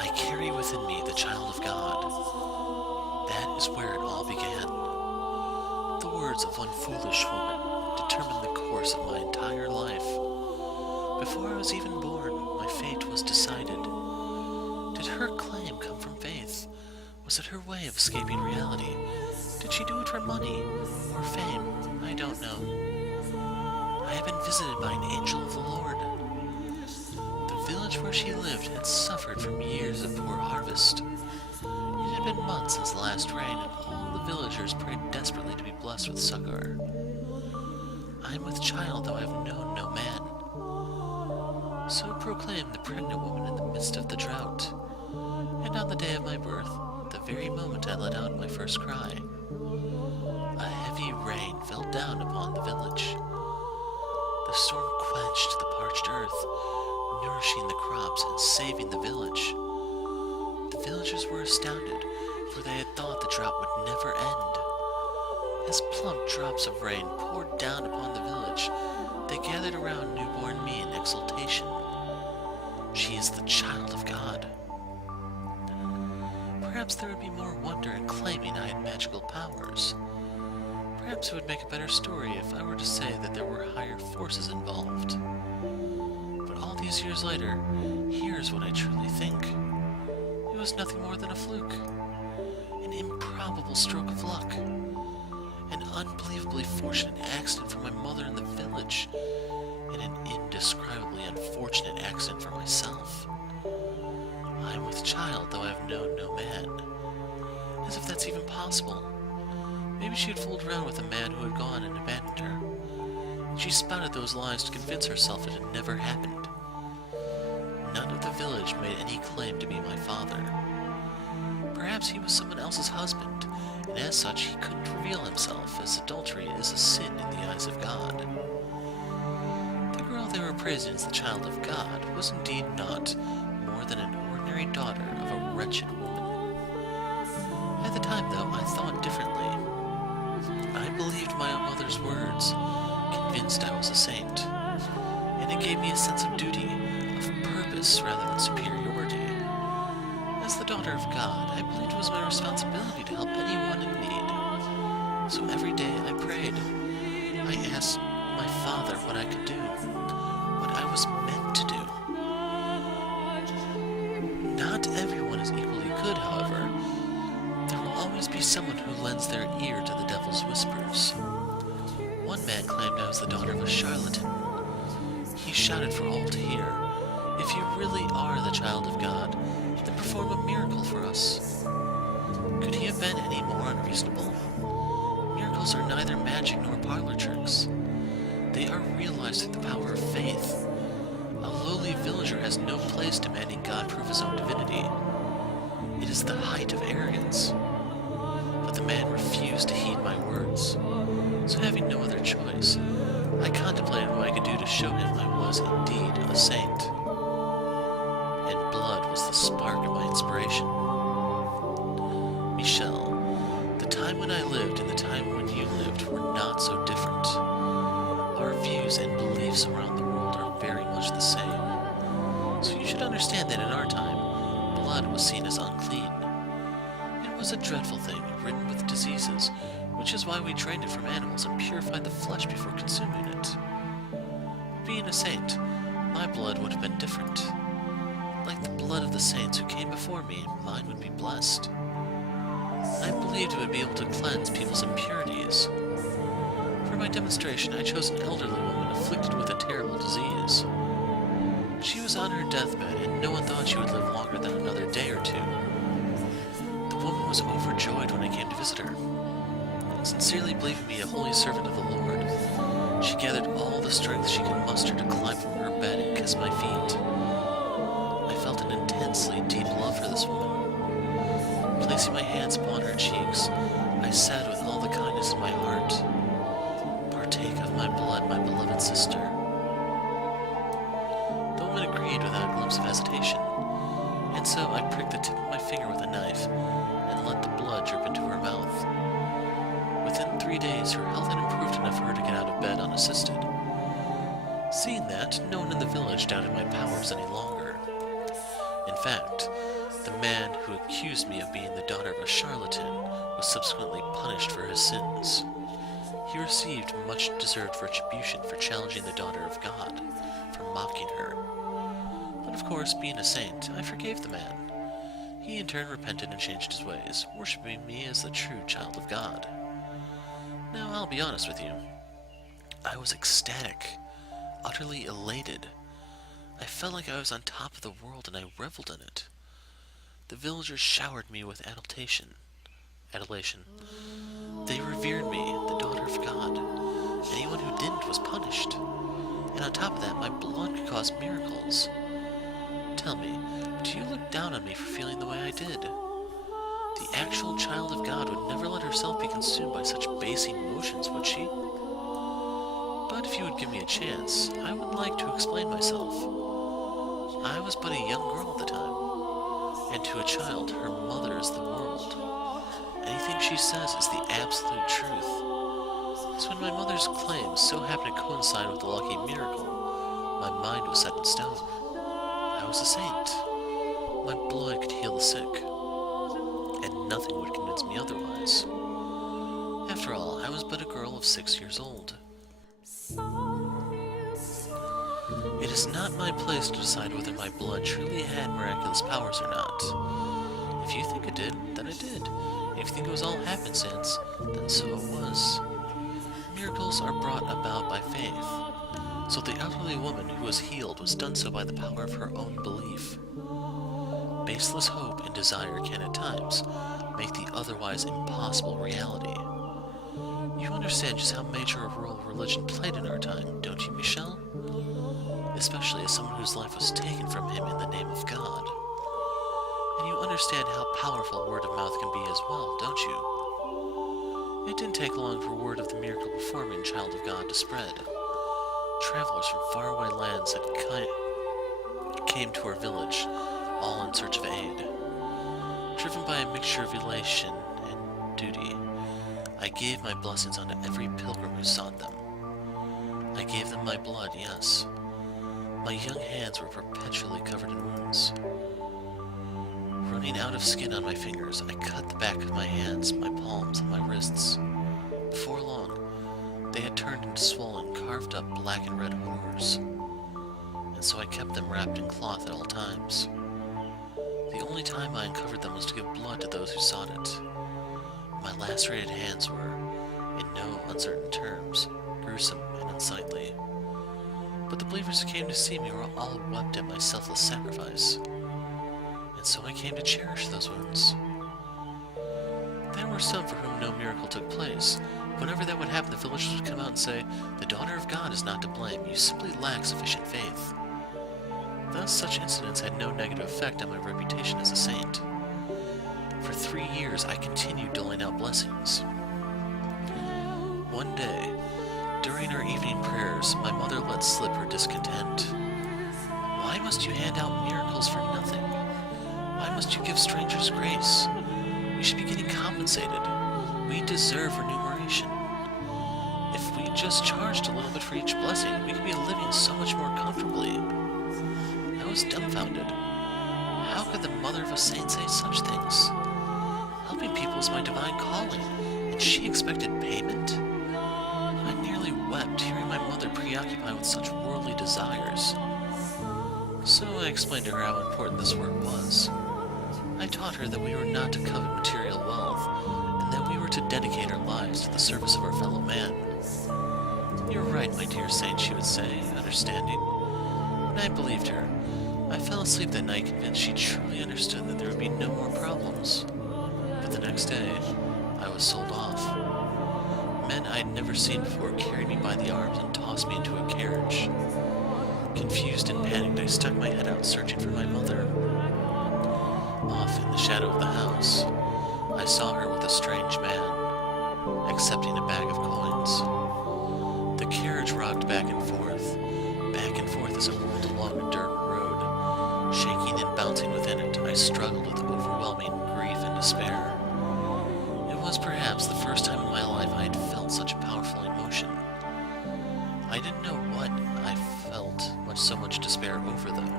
I carry within me the child of God. That is where it all began. The words of one foolish woman determined the course of my entire life. Before I was even born, my fate was decided. Did her claim come from faith? Was it her way of escaping reality? Did she do it for money or fame? I don't know. I have been visited by an angel of the Lord. The village where she lived had suffered from years of poor harvest. It had been months since the last rain, and all the villagers prayed desperately to be blessed with succor. I am with child, though I have known no man. So proclaimed the pregnant woman in the midst of the drought. And on the day of my birth, the very moment I let out my first cry, a heavy rain fell down upon the village. The storm quenched the parched earth, nourishing the crops and saving the village. The villagers were astounded, for they had thought the drought would never end. As plump drops of rain poured down upon the village, they gathered around newborn me in exultation. She is the child of God. Perhaps there would be more wonder in claiming I had magical powers. Perhaps it would make a better story if I were to say that there were higher forces involved. But all these years later, here's what I truly think. It was nothing more than a fluke, an improbable stroke of luck, an unbelievably fortunate accident for my mother and the village, and an indescribably unfortunate accident for myself. I am with child, though I have known no man. As if that's even possible. Maybe she had fooled around with a man who had gone and abandoned her. And she spouted those lies to convince herself it had never happened. None of the village made any claim to be my father. Perhaps he was someone else's husband, and as such he couldn't reveal himself, as adultery is a sin in the eyes of God. The girl they were praising as the child of God was indeed not more than an ordinary daughter of a wretched woman. At the time, though, I thought differently. I believed my own mother's words, convinced I was a saint, and it gave me a sense of duty, of purpose rather than superiority. As the daughter of God, I believed it was my responsibility to help anyone in need. So every day I prayed. I asked my Father what I could do, what I was meant to do. Not everyone is equally good, however. There will always be someone who lends their ear to the devil's whispers. One man claimed I was the daughter of a charlatan. He shouted for all to hear, "If you really are the child of God, then perform a miracle for us." Could he have been any more unreasonable? Miracles are neither magic nor parlor tricks. They are realized through the power of faith. A lowly villager has no place demanding God prove his own divinity. It is the height of arrogance. But the man refused to heed my words. So having no other choice, I contemplated what I could do to show him I was indeed a saint. And blood was the spark of my inspiration. Michel, the time when I lived and the time when you lived were not so different. Our views and beliefs around the world are very much the same. So you should understand that in our time, blood was seen as unclean. It was a dreadful thing, ridden with diseases, which is why we drained it from animals and purified the flesh before consuming it. Being a saint, my blood would have been different. Like the blood of the saints who came before me, mine would be blessed. I believed it would be able to cleanse people's impurities. For my demonstration, I chose an elderly woman afflicted with a terrible disease. She was on her deathbed, and no one thought she would live longer than another day or two. The woman was overjoyed when I came to visit her. Sincerely believing me a holy servant of the Lord, she gathered all the strength she could muster to climb from her bed and kiss my feet. I felt an intensely deep love for this woman. Placing my hands upon her cheeks, I said with all the kindness in my heart, "Partake of my blood, my beloved sister." The woman agreed without a glimpse of hesitation, and so I pricked the tip of my finger with a knife and let the blood drip into her mouth. Within 3 days, her health had improved enough for her to get out of bed unassisted. Seeing that, no one in the village doubted my powers any longer. In fact, The man who accused me of being the daughter of a charlatan was subsequently punished for his sins. He received much deserved retribution for challenging the daughter of God, for mocking her. But of course, being a saint, I forgave the man. He in turn repented and changed his ways, worshipping me as the true child of God. Now, I'll be honest with you. I was ecstatic, utterly elated. I felt like I was on top of the world and I reveled in it. The villagers showered me with adulation. They revered me, the daughter of God. Anyone who didn't was punished. And on top of that, my blood could cause miracles. Tell me, do you look down on me for feeling the way I did? The actual child of God would never let herself be consumed by such base emotions, would she? But if you would give me a chance, I would like to explain myself. I was but a young girl at the time, and to a child, her mother is the world. Anything she says is the absolute truth. So when my mother's claims so happened to coincide with the lucky miracle, my mind was set in stone. I was a saint. My blood could heal the sick, and nothing would convince me otherwise. After all, I was but a girl of 6 years old. It is not my place to decide whether my blood truly had miraculous powers or not. If you think it did, then it did. If you think it was all happenstance, then so it was. Miracles are brought about by faith. So the elderly woman who was healed was done so by the power of her own belief. Baseless hope and desire can at times make the otherwise impossible reality. You understand just how major a role religion played in our time, don't you, Michel? Especially as someone whose life was taken from him in the name of God. And you understand how powerful word of mouth can be as well, don't you? It didn't take long for word of the miracle performing child of God to spread. Travelers from faraway lands came to our village, all in search of aid. Driven by a mixture of elation and duty, I gave my blessings unto every pilgrim who sought them. I gave them my blood, yes. My young hands were perpetually covered in wounds. Running out of skin on my fingers, I cut the back of my hands, my palms, and my wrists. Before long, they had turned into swollen, carved up black and red horrors, and so I kept them wrapped in cloth at all times. The only time I uncovered them was to give blood to those who sought it. My lacerated hands were, in no uncertain terms, gruesome and unsightly. But the believers who came to see me were all wept at my selfless sacrifice, and so I came to cherish those wounds. There were some for whom no miracle took place. Whenever that would happen, the villagers would come out and say, "The daughter of God is not to blame, you simply lack sufficient faith." Thus, such incidents had no negative effect on my reputation as a saint. For 3 years, I continued doling out blessings. One day, during our evening prayers, my mother let slip her discontent. "Why must you hand out miracles for nothing? Why must you give strangers grace? We should be getting compensated. We deserve remuneration. If we just charged a little bit for each blessing, we could be living so much more comfortably." I was dumbfounded. How could the mother of a saint say such things? Helping people is my divine calling, and she expected payment? I nearly wept hearing my mother preoccupied with such worldly desires. So I explained to her how important this work was. I taught her that we were not to covet material wealth, and that we were to dedicate our lives to the service of our fellow man. "You're right, my dear saint," she would say, understanding. And I believed her. I fell asleep that night convinced she truly understood that there would be no more problems. But the next day, I was sold off. Men I had never seen before carried me by the arms and tossed me into a carriage. Confused and panicked, I stuck my head out searching for my mother. Off in the shadow of the house, I saw her with a strange man, accepting a bag of coins. The carriage rocked back and forth as it rolled along a dirt road. Shaking and bouncing within it, I struggled with overwhelming grief and despair. It was perhaps the first time in my life I had felt such a powerful emotion. I didn't know what I felt so much despair over, though.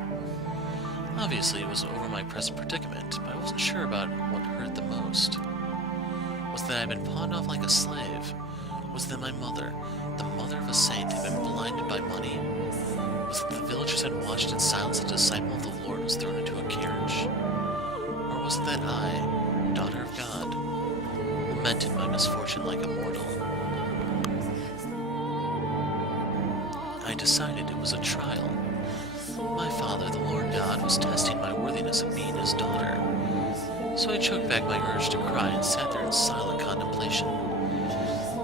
Obviously, it was over my present predicament, but I wasn't sure about what hurt the most. Was it that I had been pawned off like a slave? Was it that my mother, the mother of a saint, had been blinded by money? Was it that the villagers had watched in silence a disciple of the Lord was thrown into a carriage? Or was it that I, daughter of God, lamented my misfortune like a mortal? I decided it was a trial. My father, the Lord God, was testing my worthiness of being his daughter. So I choked back my urge to cry and sat there in silent contemplation.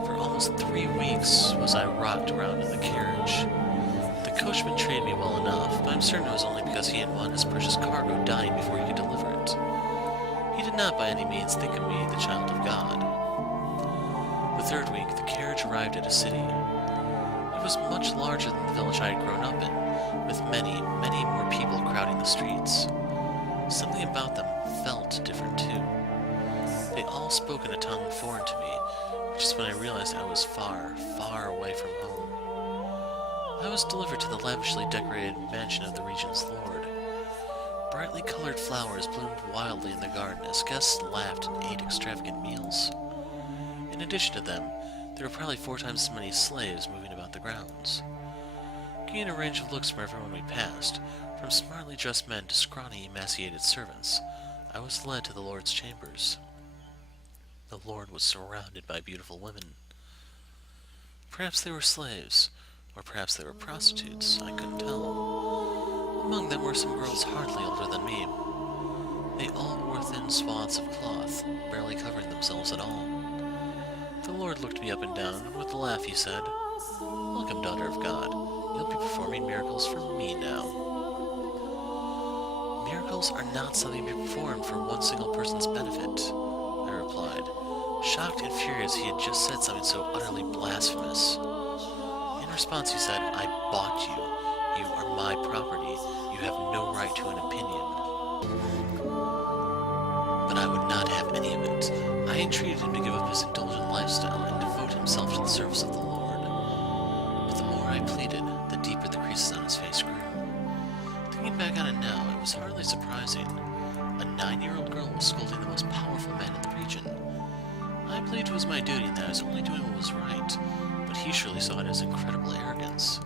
For almost 3 weeks was I rocked around in the carriage. The coachman treated me well enough, but I'm certain it was only because he had wanted his precious cargo dying before he could deliver it. He did not by any means think of me the child of God. The 3rd week, the carriage arrived at a city. It was much larger than the village I had grown up in, with many, many more people crowding the streets. Something about them felt different too. They all spoke in a tongue foreign to me, which is when I realized I was far, far away from home. I was delivered to the lavishly decorated mansion of the region's lord. Brightly colored flowers bloomed wildly in the garden as guests laughed and ate extravagant meals. In addition to them, there were probably 4 times as many slaves moving about the grounds. Gaining a range of looks from everyone we passed, from smartly dressed men to scrawny, emaciated servants, I was led to the Lord's chambers. The Lord was surrounded by beautiful women. Perhaps they were slaves, or perhaps they were prostitutes, I couldn't tell. Among them were some girls hardly older than me. They all wore thin swaths of cloth, barely covering themselves at all. The Lord looked me up and down, and with a laugh he said, "Welcome, daughter of God. You'll be performing miracles for me now." "Miracles are not something to be performed for one single person's benefit," I replied, shocked and furious he had just said something so utterly blasphemous. In response he said, "I bought you. You are my property. You have no right to an opinion." But I would not have any of it. I entreated him to give up his indulgent lifestyle and devote himself to the service of the Lord. But the more I pleaded, the deeper the creases on his face grew. Thinking back on it now, it was hardly surprising. A 9-year-old girl was scolding the most powerful man in the region. I believed it was my duty and that I was only doing what was right, but he surely saw it as incredible arrogance.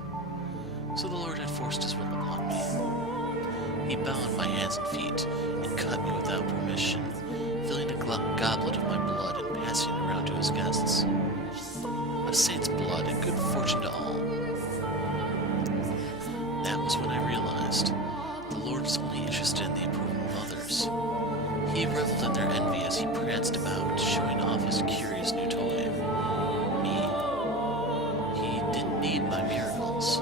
So the Lord had forced his will upon me. He bound my hands and feet and cut me without permission, filling a goblet of my blood and passing it around to his guests. A saint's blood and good fortune to all. That was when I realized the Lord was only interested in the approval of others. He reveled in their envy as he pranced about, showing off his curious new toy. Me. He didn't need my miracles.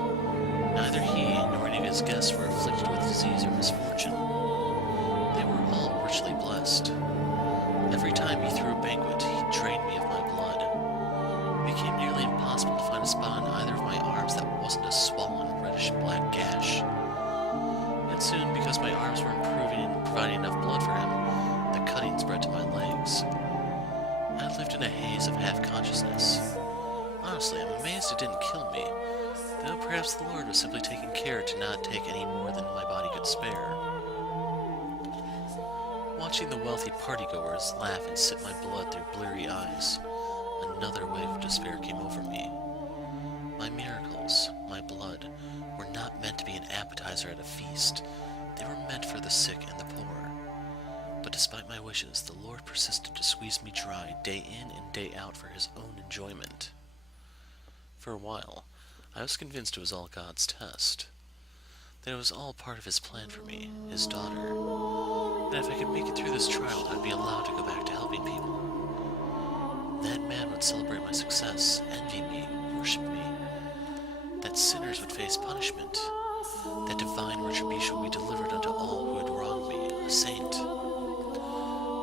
Neither he nor any of his guests were afflicted with disease or misfortune. They were all richly blessed. Every time he threw a banquet, he drained me of my blood. It became nearly impossible to find a spot on either of my arms that wasn't a swollen, reddish-black gash. And soon, because my arms were improving and providing enough blood for him, the cutting spread to my legs. I lived in a haze of half-consciousness. Honestly, I'm amazed it didn't kill me, though perhaps the Lord was simply taking care to not take any more than my body could spare. Watching the wealthy partygoers laugh and sip my blood through bleary eyes, another wave of despair came over me. My miracles, my blood, were not meant to be an appetizer at a feast. They were meant for the sick and the poor. But despite my wishes, the Lord persisted to squeeze me dry day in and day out for his own enjoyment. For a while, I was convinced it was all God's test, that it was all part of his plan for me, his daughter, and if I could make it through this trial, I'd be allowed to go back to helping people. That man would celebrate my success, envy me, worship me, that sinners would face punishment, that divine retribution would be delivered unto all who had wronged me, a saint.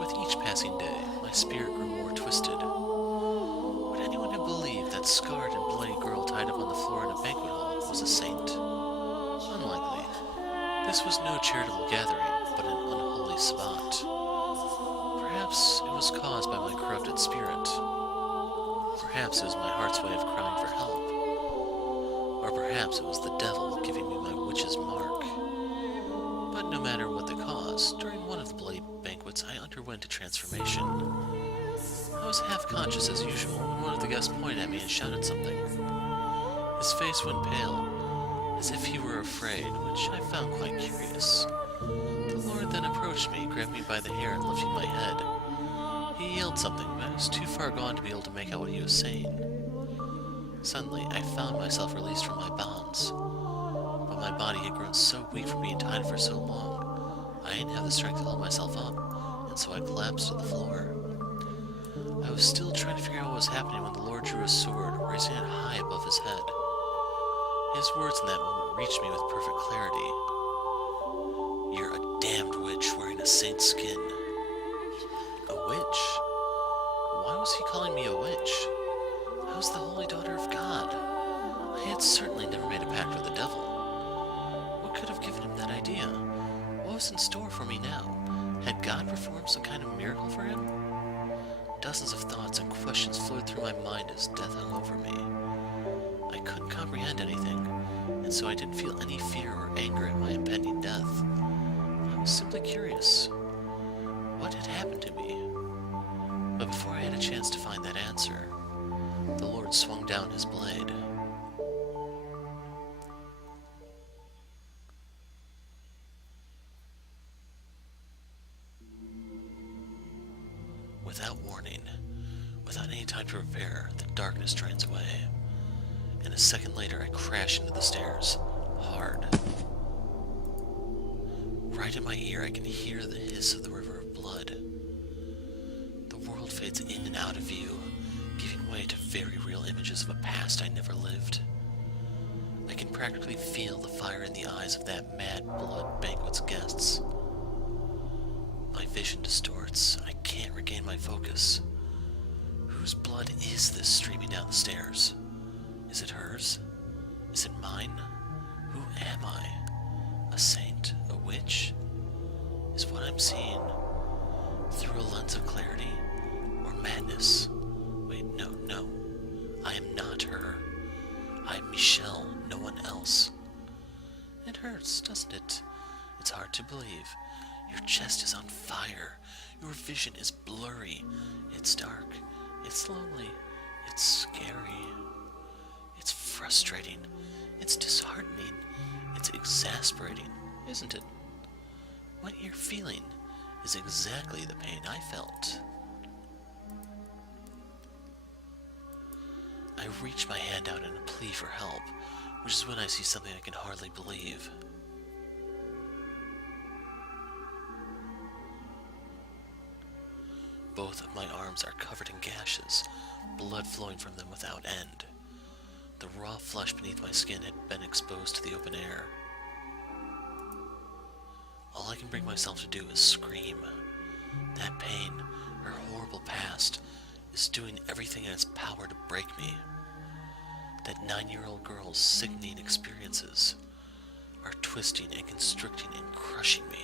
With each passing day, my spirit grew more twisted. Would anyone have believed that scarred and bloody girl tied up on the floor in a banquet hall was a saint? Unlikely. This was no charitable gathering, but an unholy spot. Perhaps it was caused by my corrupted spirit. Perhaps it was my heart's way of crying for help. Or perhaps it was the devil giving me my witch's mark. But But no matter what the cause, during one of the bloody banquets I underwent a transformation. I was half conscious as usual when one of the guests pointed at me and shouted something. His face went pale, as if he were afraid, which I found quite curious. The Lord then approached me, grabbed me by the hair, and lifted my head. He yelled something, but I was too far gone to be able to make out what he was saying. Suddenly, I found myself released from my bonds. But my body had grown so weak from being tied for so long, I didn't have the strength to hold myself up, and so I collapsed to the floor. I was still trying to figure out what was happening when the Lord drew his sword, raising it high above his head. His words in that moment reached me with perfect clarity. "You're a damned witch wearing a saint's skin." A witch? Why was he calling me a witch? I was the holy daughter of God. I had certainly never made a pact with the devil. What could have given him that idea? What was in store for me now? Had God performed some kind of miracle for him? Dozens of thoughts and questions flowed through my mind as death hung over me. I couldn't comprehend anything, and so I didn't feel any fear or anger at my impending death. I was simply curious. What had happened to me? But before I had a chance to find that answer, the Lord swung down his blade. Without warning, without any time to prepare, the darkness drains away, and a second later I crash into the stairs, hard. Right in my ear I can hear the hiss of the river of blood. The world fades in and out of view, giving way to very real images of a past I never lived. I can practically feel the fire in the eyes of that mad blood banquet's guests. My vision distorts. I can't regain my focus. Whose blood is this streaming down the stairs? Is it hers? Is it mine? Who am I? A saint? A witch? Is what I'm seeing through a lens of clarity or madness? Wait, no. I am not her. I am Michel, no one else. It hurts, doesn't it? It's hard to believe. Your chest is on fire. Your vision is blurry. It's dark. It's lonely. It's scary. It's frustrating. It's disheartening. It's exasperating, isn't it? What you're feeling is exactly the pain I felt. I reach my hand out in a plea for help, which is when I see something I can hardly believe. Both of my arms are covered in gashes, blood flowing from them without end. The raw flesh beneath my skin had been exposed to the open air. All I can bring myself to do is scream. That pain, her horrible past, is doing everything in its power to break me. That 9-year-old girl's sickening experiences are twisting and constricting and crushing me.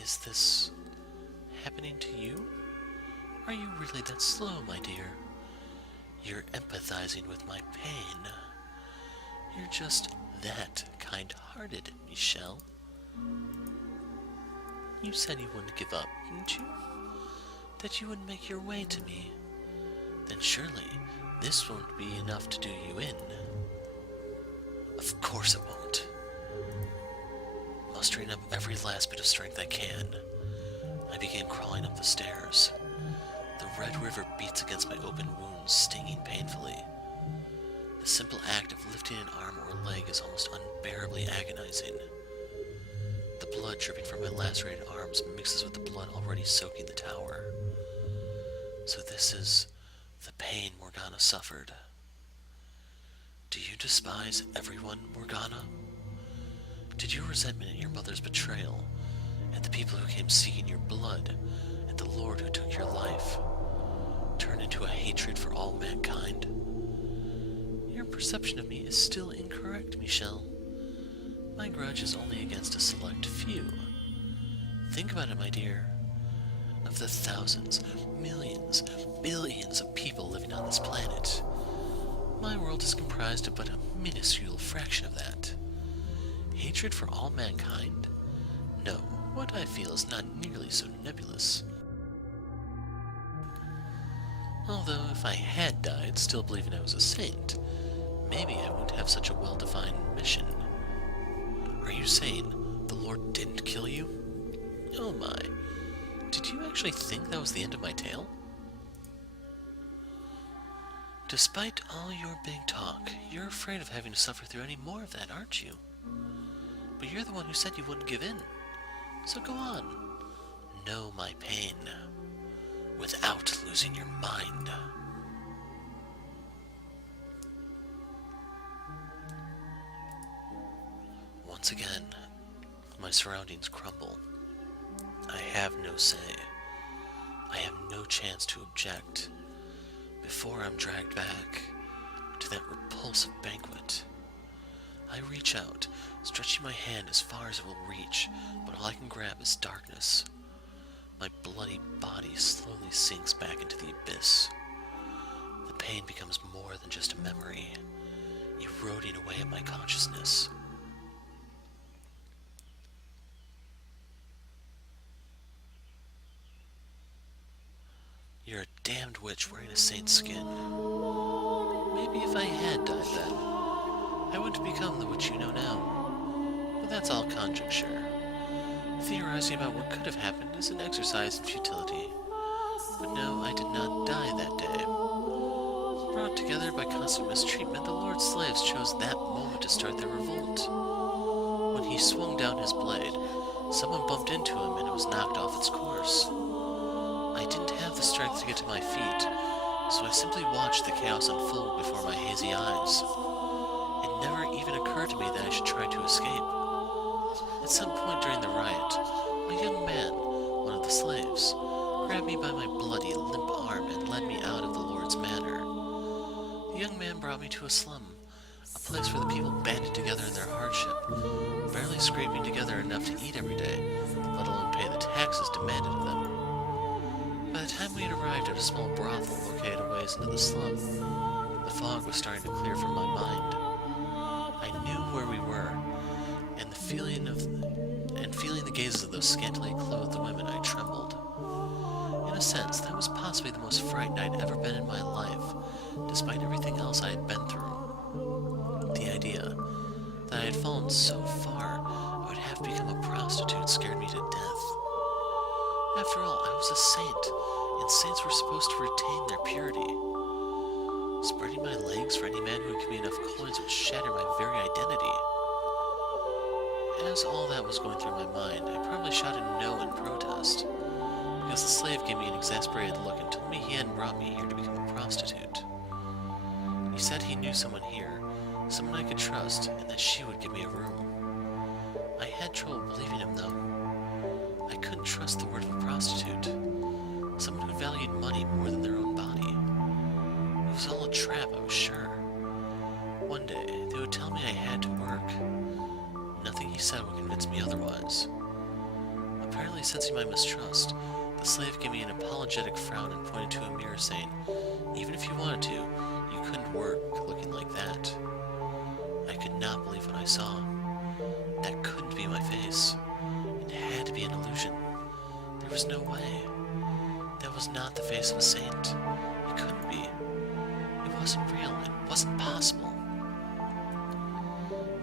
Is this happening to you? Are you really that slow, my dear? You're empathizing with my pain. You're just that kind-hearted, Michel. You said you wouldn't give up, didn't you? That you would make your way to me. Then surely this won't be enough to do you in. Of course it won't. Mustering up every last bit of strength I can, I begin crawling up the stairs. The red river beats against my open wounds, stinging painfully. The simple act of lifting an arm or leg is almost unbearably agonizing. The blood dripping from my lacerated arms mixes with the blood already soaking the tower. So this is the pain Morgana suffered. Do you despise everyone, Morgana? Did your resentment at your mother's betrayal, at the people who came seeking your blood, at the Lord who took your life, turn into a hatred for all mankind? Your perception of me is still incorrect, Michel. My grudge is only against a select few. Think about it, my dear. Of the thousands, millions, billions of people living on this planet, my world is comprised of but a minuscule fraction of that. Hatred for all mankind? No, what I feel is not nearly so nebulous. Although if I had died still believing I was a saint, maybe I wouldn't have such a well-defined mission. Are you saying the Lord didn't kill you? Oh my. Did you actually think that was the end of my tale? Despite all your big talk, you're afraid of having to suffer through any more of that, aren't you? But you're the one who said you wouldn't give in. So go on. Know my pain. Without losing your mind. Once again, my surroundings crumble. I have no say. I have no chance to object before I'm dragged back to that repulsive banquet. I reach out, stretching my hand as far as it will reach, but all I can grab is darkness. My bloody body slowly sinks back into the abyss. The pain becomes more than just a memory, eroding away at my consciousness. You're a damned witch wearing a saint's skin. Maybe if I had died then, I wouldn't become the witch you know now. But that's all conjecture. Theorizing about what could have happened is an exercise in futility. But no, I did not die that day. Brought together by constant mistreatment, the Lord's slaves chose that moment to start their revolt. When he swung down his blade, someone bumped into him and it was knocked off its course. I didn't have the strength to get to my feet, so I simply watched the chaos unfold before my hazy eyes. It never even occurred to me that I should try to escape. At some point during the riot, a young man, one of the slaves, grabbed me by my bloody, limp arm and led me out of the Lord's manor. The young man brought me to a slum, a place where the people banded together in their hardship, barely scraping together enough to eat every day, let alone pay the taxes demanded of them. By the time we had arrived at a small brothel located a ways into the slum, the fog was starting to clear from my mind. I knew where we were, and feeling the gazes of those scantily clothed women, I trembled. In a sense, that was possibly the most frightened I'd ever been in my life, despite everything else I had been through. The idea that I had fallen so far I would have to become a prostitute scared me to death. After all, I was a saint, and saints were supposed to retain their purity. Spreading my legs for any man who would give me enough coins would shatter my very identity. As all that was going through my mind, I probably shouted no in protest, because the slave gave me an exasperated look and told me he hadn't brought me here to become a prostitute. He said he knew someone here, someone I could trust, and that she would give me a room. I had trouble believing him, though. I couldn't trust the word of a prostitute, someone who valued money more than their own body. It was all a trap, I was sure. One day, they would tell me I had to work. Nothing he said would convince me otherwise. Apparently sensing my mistrust, the slave gave me an apologetic frown and pointed to a mirror saying, even if you wanted to, you couldn't work looking like that. I could not believe what I saw. That couldn't be my face. It had to be an illusion. There was no way. That was not the face of a saint. It couldn't be. It wasn't real. It wasn't possible.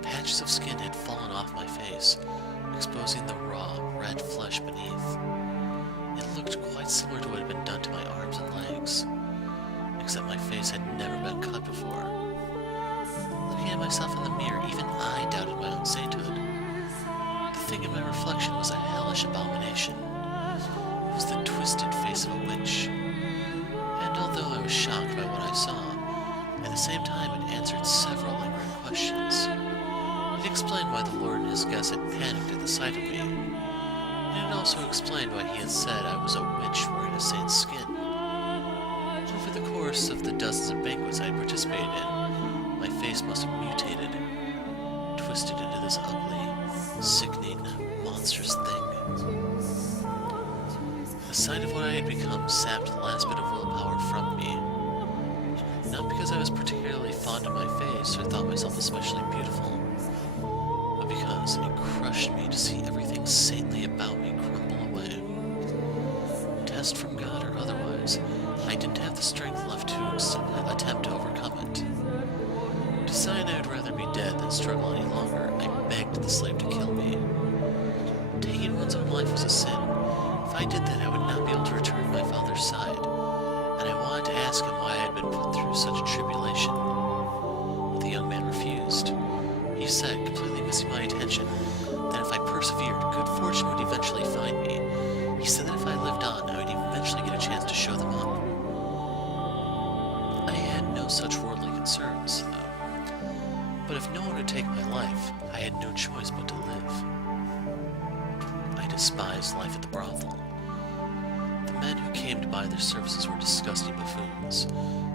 Patches of skin had fallen off my face, exposing the raw, red flesh beneath. It looked quite similar to what had been done to my arms and legs, except my face had never been cut before. Looking at myself in the mirror, even I doubted my own sainthood. The thing in my reflection was a hellish abomination. It was the twisted face of a witch. And although I was shocked by what I saw, at the same time it answered several lingering questions. It explained why the Lord and his guests had panicked at the sight of me. And it also explained why he had said I was a witch wearing a saint's skin. Over the course of the dozens of banquets I had participated in, my face must have mutated, twisted into this ugly, sickening, monstrous thing. The sight of what I had become sapped the last bit of willpower from me. Not because I was particularly fond of my face or thought myself especially beautiful, but because pushed me to see everything saintly about me crumble away. Test from God or otherwise, I didn't have the strength left to attempt to overcome it. Deciding I would rather be dead than struggle any longer, I begged the slave to kill me. Taking one's own life was a sin. If I did that, I would not be able to return to my father's side, and I wanted to ask him why I had been put through such a tribulation. But the young man refused. He said, completely missing my attention, that if I persevered, good fortune would eventually find me. He said that if I lived on, I would eventually get a chance to show them up. I had no such worldly concerns, though. But if no one would take my life, I had no choice but to live. I despised life at the brothel. The men who came to buy their services were disgusting buffoons,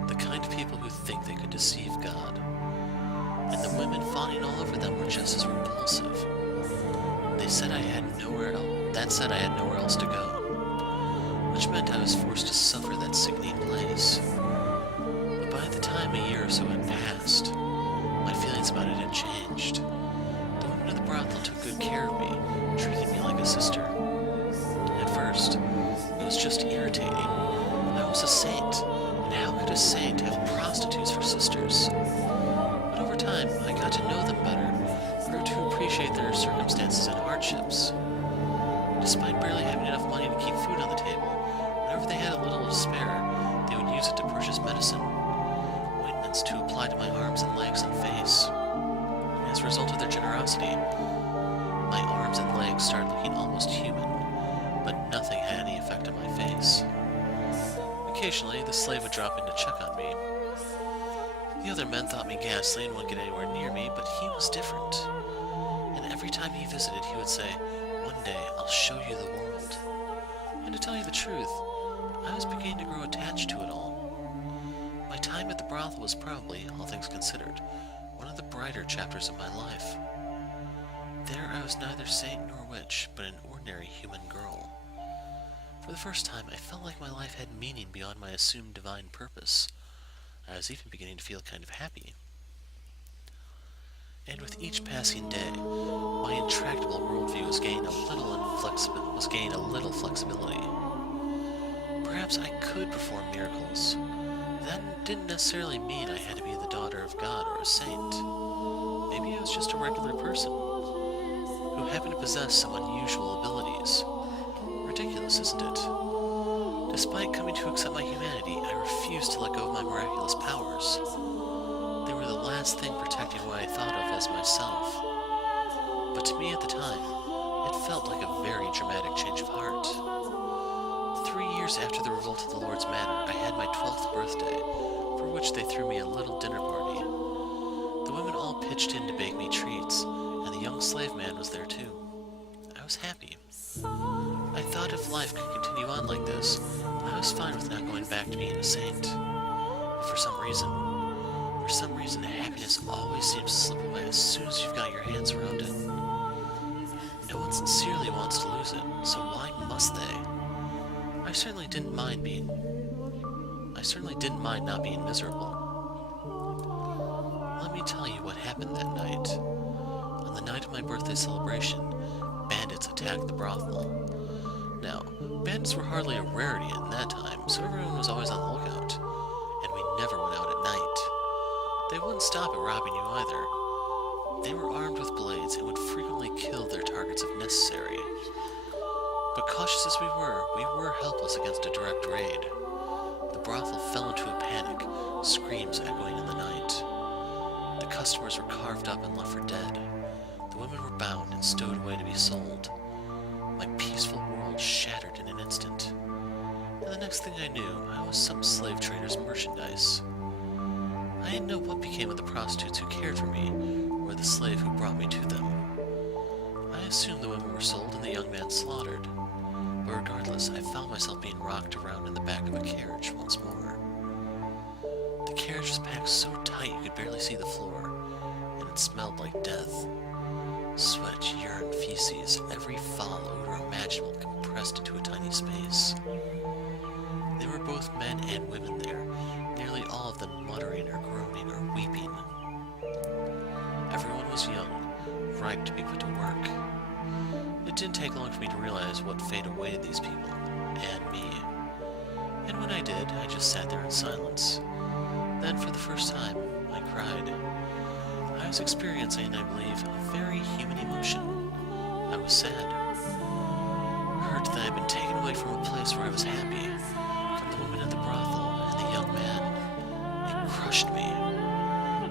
the kind of people who think they could deceive God. And the women fawning all over them were just as repulsive. They said I had nowhere else to go, which meant I was forced to suffer that sickening place. But by the time a year or so had passed, my feelings about it had changed. The women of the brothel took good care of me, treating me like a sister. At first, it was just irritating. I was a saint, and how could a saint have prostitutes for sisters? But over time, I got to know them better, grew to appreciate their circumstances and hardships. Despite barely having enough money to keep food on the table, whenever they had a little to spare, they would use it to purchase medicine, ointments to apply to my arms and legs and face. And as a result of their generosity, my arms and legs started looking almost human, but nothing had any effect on my face. Occasionally, the slave would drop in to check on me. The other men thought me ghastly and wouldn't get anywhere near me, but he was different. And every time he visited, he would say, "One day, I'll show you the world." And to tell you the truth, I was beginning to grow attached to it all. My time at the brothel was probably, all things considered, one of the brighter chapters of my life. There I was neither saint nor witch, but an ordinary human girl. For the first time, I felt like my life had meaning beyond my assumed divine purpose. I was even beginning to feel kind of happy. And with each passing day, my intractable worldview was gaining a little flexibility. Perhaps I could perform miracles. That didn't necessarily mean I had to be the daughter of God or a saint. Maybe I was just a regular person who happened to possess some unusual abilities. Ridiculous, isn't it? Despite coming to accept my humanity, I refused to let go of my miraculous powers. They were the last thing protecting what I thought of as myself. But to me at the time, it felt like a very dramatic change of heart. 3 years after the revolt of the Lord's Manor, I had my 12th birthday, for which they threw me a little dinner party. The women all pitched in to bake me treats, and the young slave man was there too. I was happy. I thought if life could continue on like this, I was fine with not going back to being a saint. But for some reason, happiness always seems to slip away as soon as you've got your hands around it. No one sincerely wants to lose it, so why must they? I certainly didn't mind not being miserable. Let me tell you what happened that night. On the night of my birthday celebration, bandits attacked the brothel. Now, bandits were hardly a rarity in that time, so everyone was always on the lookout, and we never went out at night. They wouldn't stop at robbing you either. They were armed with blades and would frequently kill their targets if necessary. But cautious as we were helpless against a direct raid. The brothel fell into a panic, screams echoing in the night. The customers were carved up and left for dead. The women were bound and stowed away to be sold. My peaceful world shattered in an instant. And the next thing I knew, I was some slave trader's merchandise. I didn't know what became of the prostitutes who cared for me, or the slave who brought me to them. I assumed the women were sold and the young man slaughtered. But regardless, I found myself being rocked around in the back of a carriage once more. The carriage was packed so tight you could barely see the floor, and it smelled like death. Sweat, urine, feces, every foul odor imaginable compressed into a tiny space. There were both men and women there, nearly all of them muttering or groaning or weeping. Everyone was young, ripe to be put to work. It didn't take long for me to realize what fate awaited these people, and me. And when I did, I just sat there in silence. Then, for the first time, I cried. I was experiencing, I believe, a very human emotion. I was sad. Hurt that I had been taken away from a place where I was happy, from the woman at the brothel and the young man. It crushed me.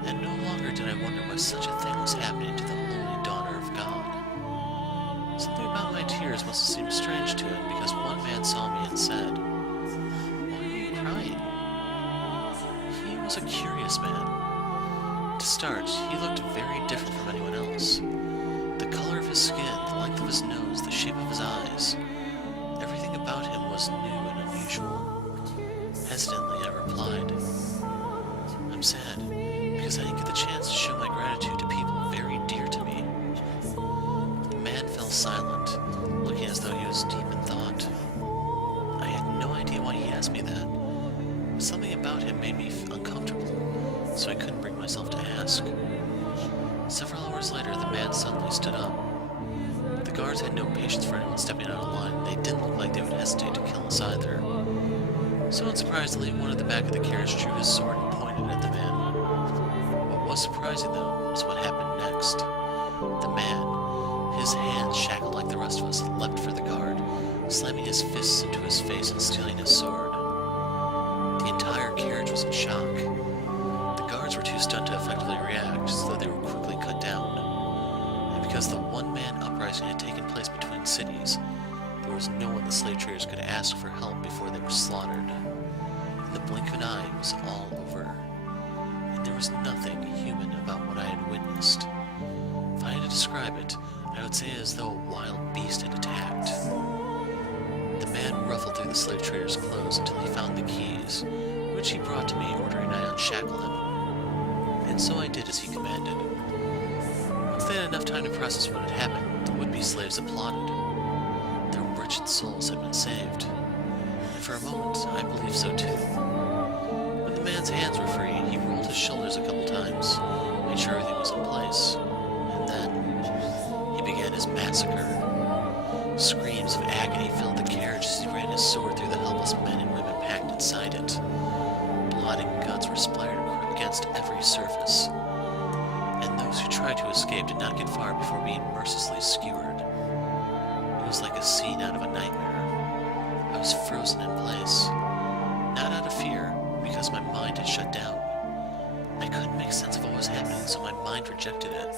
And no longer did I wonder why such a thing was happening to the holy daughter of God. Something about my tears must have seemed strange to him, because one man saw me and said, "Why are you crying?" He was a curious man. To start, he looked very different from anyone else. The color of his skin, the length of his nose, the shape of his eyes, everything about him was new and unusual. Hesitantly, I replied, "I'm sad, because I didn't get the chance to show my gratitude to people very dear to me." The man fell silent, looking as though he was deep in thought. I had no idea why he asked me that. Something about him made me uncomfortable, so I couldn't bring myself to ask. Several hours later, the man suddenly stood up. The guards had no patience for anyone stepping out of line. They didn't look like they would hesitate to kill us either. So unsurprisingly, one at the back of the carriage drew his sword and pointed at the man. What was surprising, though, was what happened next. The man, his hands shackled like the rest of us, leapt for the guard, slamming his fists into his face and stealing his sword. The entire carriage was in shock. The guards were too stunned to effectively react, so they were quickly cut down. And because the one-man uprising had taken place between cities, there was no one the slave traders could ask for help before they were slaughtered. In the blink of an eye, it was all over. And there was nothing human about what I had witnessed. If I had to describe it, I would say it as though a wild beast had attacked. The man ruffled through the slave trader's clothes until he found the keys, which he brought to me, ordering I unshackle him. And so I did as he commanded. Once they had enough time to process what had happened, the would-be slaves applauded. Their wretched souls had been saved. And for a moment, I believed so too. When the man's hands were free, he rolled his shoulders a couple times, made sure everything was in place, and then he began his massacre. Screams of agony filled the carriage as he ran his sword through the helpless men and women packed inside it. Blood and guts were splattered against every surface, and those who tried to escape did not get far before being mercilessly skewered. It was like a scene out of a nightmare. I was frozen in place, not out of fear, because my mind had shut down. I couldn't make sense of what was happening, so my mind rejected it.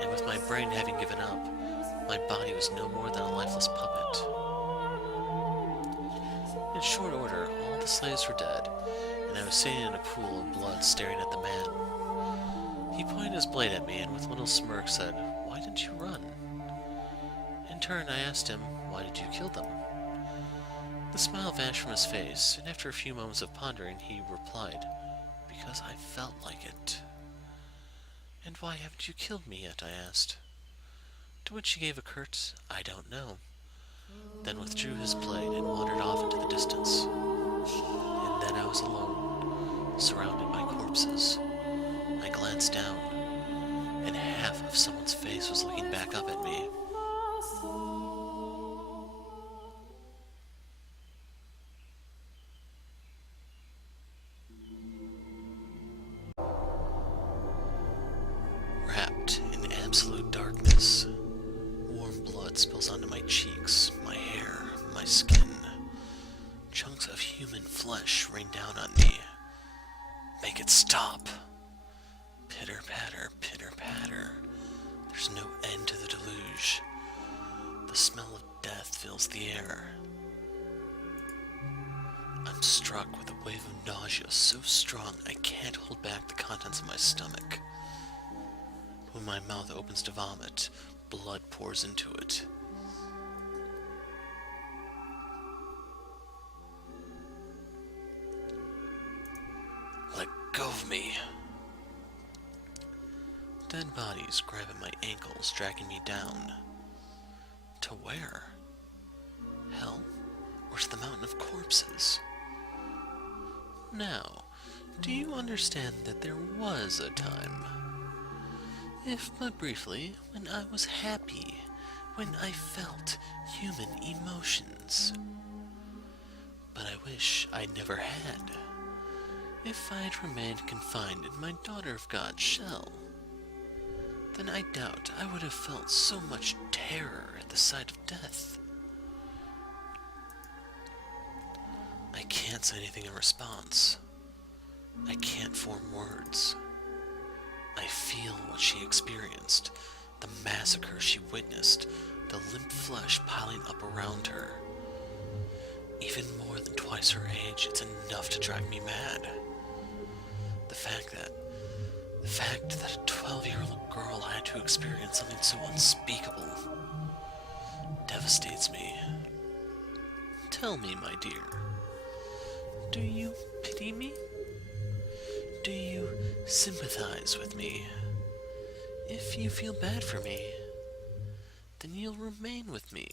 And with my brain having given up, my body was no more than a lifeless puppet. In short order, all the slaves were dead, and I was sitting in a pool of blood staring at the man. He pointed his blade at me and with a little smirk said, "Why didn't you run?" In turn, I asked him, "Why did you kill them?" The smile vanished from his face, and after a few moments of pondering, he replied, "Because I felt like it." "And why haven't you killed me yet?" I asked. To which he gave a curt, "I don't know," then withdrew his blade and wandered off into the distance. And then I was alone, surrounded by corpses. I glanced down, and half of someone's face was looking back up at me. Wrapped in absolute darkness, warm blood spills onto my cheeks, my hair, my skin. Chunks of human flesh rain down on me. Make it stop. Pitter-patter, pitter-patter. There's no end to the deluge. The smell of death fills the air. I'm struck with a wave of nausea so strong I can't hold back the contents of my stomach. When my mouth opens to vomit, blood pours into it. Let go of me. Dead bodies grab at my ankles, dragging me down. To where? Hell? Or to the mountain of corpses? Now, do you understand that there was a time, if but briefly, when I was happy, when I felt human emotions. But I wish I never had. If I had remained confined in my Daughter of God shell, then I doubt I would have felt so much terror at the sight of death. I can't say anything in response. I can't form words. I feel what she experienced, the massacre she witnessed, the limp flesh piling up around her. Even more than twice her age, it's enough to drive me mad. The fact that a 12-year-old girl had to experience something so unspeakable devastates me. Tell me, my dear, do you pity me? Do you sympathize with me? If you feel bad for me, then you'll remain with me.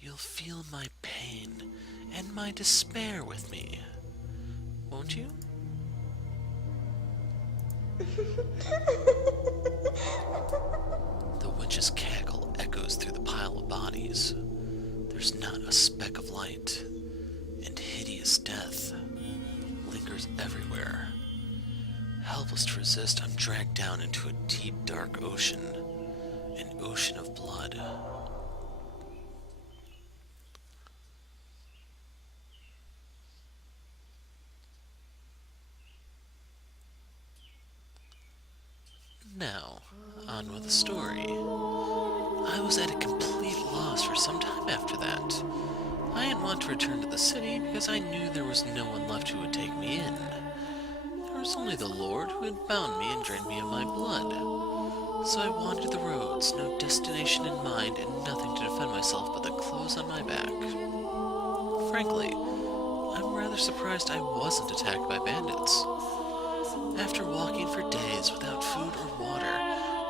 You'll feel my pain and my despair with me, won't you? The witch's cackle echoes through the pile of bodies. There's not a speck of light, and hideous death lingers everywhere. Helpless to resist, I'm dragged down into a deep, dark ocean, an ocean of blood. Now, on with the story. I was at a complete loss for some time after that. I didn't want to return to the city because I knew there was no one left who would take me in. There was only the Lord who had bound me and drained me of my blood. So I wandered the roads, no destination in mind and nothing to defend myself but the clothes on my back. Frankly, I'm rather surprised I wasn't attacked by bandits. After walking for days without food or water,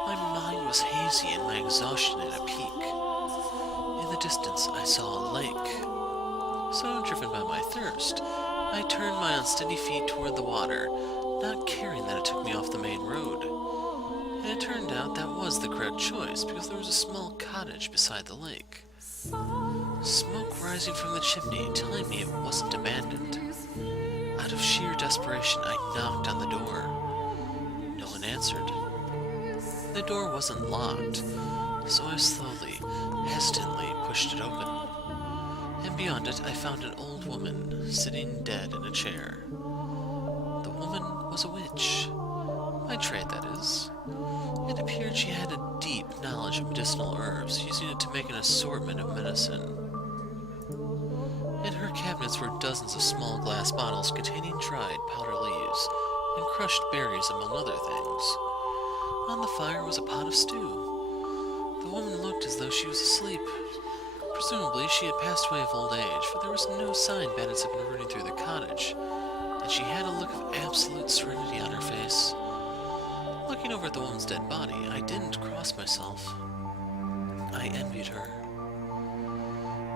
my mind was hazy and my exhaustion at a peak. In the distance, I saw a lake. So, driven by my thirst, I turned my unsteady feet toward the water, not caring that it took me off the main road. And it turned out that was the correct choice because there was a small cottage beside the lake. Smoke rising from the chimney telling me it wasn't abandoned. Out of sheer desperation, I knocked on the door. No one answered. The door wasn't locked, so I slowly, hesitantly pushed it open. And beyond it, I found an old woman sitting dead in a chair. The woman was a witch. By trade, that is. It appeared she had a deep knowledge of medicinal herbs, using it to make an assortment of medicine. In her cabinets were dozens of small glass bottles containing dried powder leaves and crushed berries, among other things. On the fire was a pot of stew. The woman looked as though she was asleep. Presumably, she had passed away of old age, for there was no sign bandits had been running through the cottage, and she had a look of absolute serenity on her face. Looking over at the woman's dead body, I didn't cross myself. I envied her.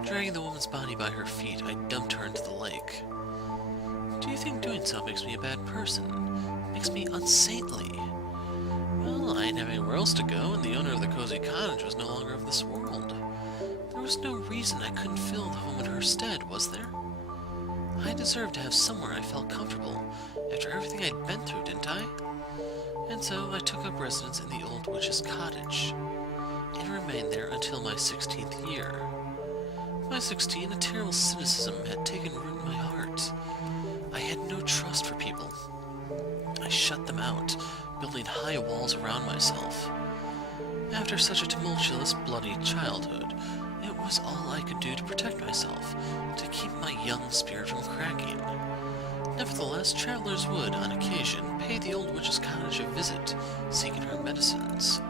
Dragging the woman's body by her feet, I dumped her into the lake. Do you think doing so makes me a bad person? Makes me unsaintly? Well, I didn't have anywhere else to go, and the owner of the cozy cottage was no longer of this world. There was no reason I couldn't fill the home in her stead, was there? I deserved to have somewhere I felt comfortable, after everything I'd been through, didn't I? And so I took up residence in the old witch's cottage, and remained there until my 16th year. By 16, a terrible cynicism had taken root in my heart. I had no trust for people. I shut them out, building high walls around myself. After such a tumultuous, bloody childhood, it was all I could do to protect myself, to keep my young spirit from cracking. Nevertheless, travelers would, on occasion, pay the old witch's cottage a visit, seeking her medicines.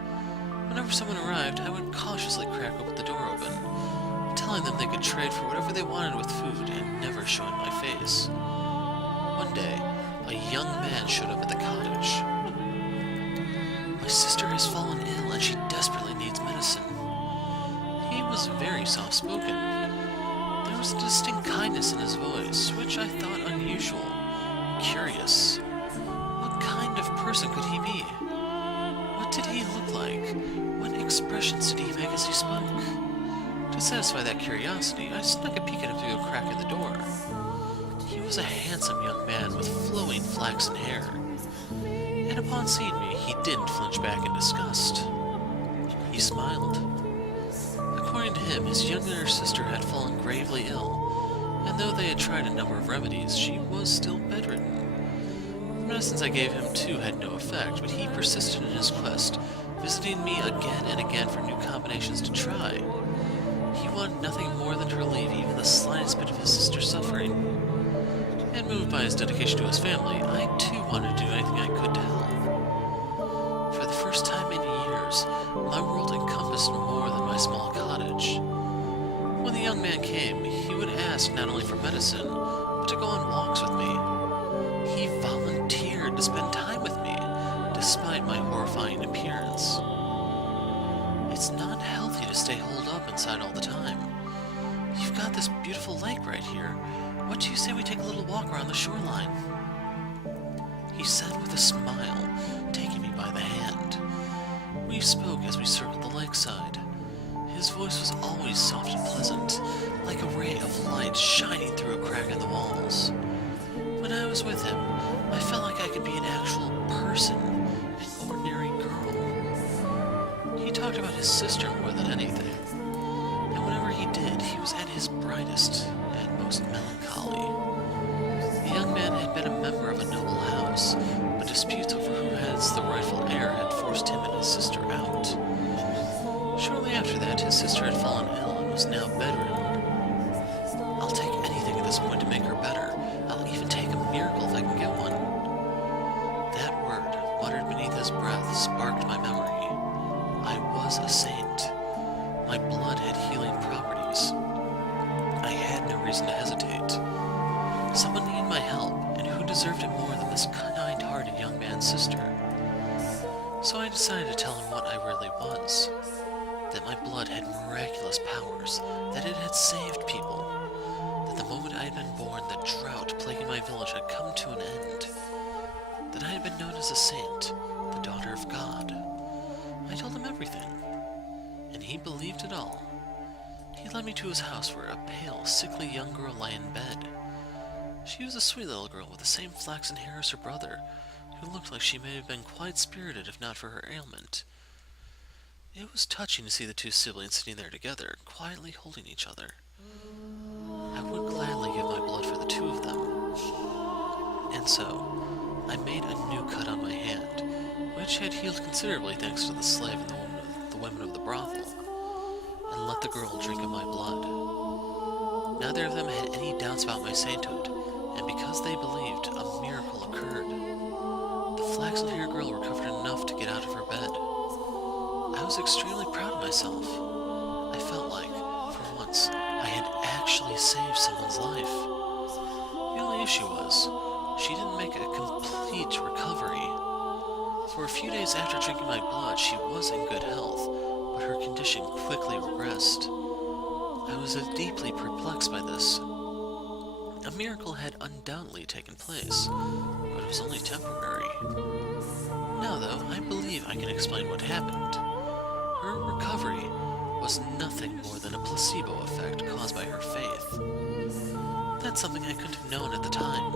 Whenever someone arrived, I would cautiously crack the door open, telling them they could trade for whatever they wanted with food and never showing my face. One day, a young man showed up at the cottage. My sister has fallen ill and she desperately needs medicine. He was very soft-spoken. There was a distinct kindness in his voice, which I thought unusual, curious. What kind of person could he be? What did he look like? What expressions did he make as he spoke? To satisfy that curiosity, I snuck a peek at him through a crack in the door. He was a handsome young man with flowing flaxen hair, and upon seeing me, he didn't flinch back in disgust. He smiled. According to him, his younger sister had fallen gravely ill, and though they had tried a number of remedies, she was still bedridden. The medicines I gave him too had no effect, but he persisted in his quest, visiting me again and again for new combinations to try. He wanted nothing more than to relieve even the slightest bit of his sister's suffering. And moved by his dedication to his family, I too wanted to do anything I could to help. For the first time in years, my world encompassed more than my small cottage. When the young man came, he would ask not only for medicine, but to go on walks with me. He volunteered to spend time with me, despite my horrifying appearance. It's not healthy to stay holed up inside all the time. You've got this beautiful lake right here. What do you say we take a little walk around the shoreline? He said with a smile, taking me by the hand. We spoke as we circled the lakeside. His voice was always soft and pleasant, like a ray of light shining through a crack in the walls. When I was with him, I felt like I could be an actual person, an ordinary girl. He talked about his sister more than anything, and whenever he did, he was at his brightest and most melancholy. The young man had been a member of a noble house, but disputes over who has the rightful heir had forced him and his sister out. Shortly after that, his sister had fallen ill and was now bedridden. I'll take anything at this point to make her better. I'll even take a miracle if I can get one. That word, muttered beneath his breath, sparked my memory. I was a saint. My blood had healing properties. I had no reason to hesitate. Someone needed my help, and who deserved it more than this kind-hearted young man's sister? So I decided to tell him what I really was. That my blood had miraculous powers, that it had saved people, that the moment I had been born, the drought plaguing my village had come to an end, that I had been known as a saint, the daughter of God. I told him everything, and he believed it all. He led me to his house where a pale, sickly young girl lay in bed. She was a sweet little girl with the same flaxen hair as her brother, who looked like she may have been quite spirited if not for her ailment. It was touching to see the two siblings sitting there together, quietly holding each other. I would gladly give my blood for the two of them. And so, I made a new cut on my hand, which had healed considerably thanks to the slave and the women of the brothel, and let the girl drink of my blood. Neither of them had any doubts about my sainthood, and because they believed, a miracle occurred. The flaxen-haired girl recovered enough to get out of her bed. I was extremely proud of myself. I felt like, for once, I had actually saved someone's life. The only issue was, she didn't make a complete recovery. For a few days after drinking my blood, she was in good health, but her condition quickly regressed. I was deeply perplexed by this. A miracle had undoubtedly taken place, but it was only temporary. Now, though, I believe I can explain what happened. Her recovery was nothing more than a placebo effect caused by her faith. That's something I couldn't have known at the time.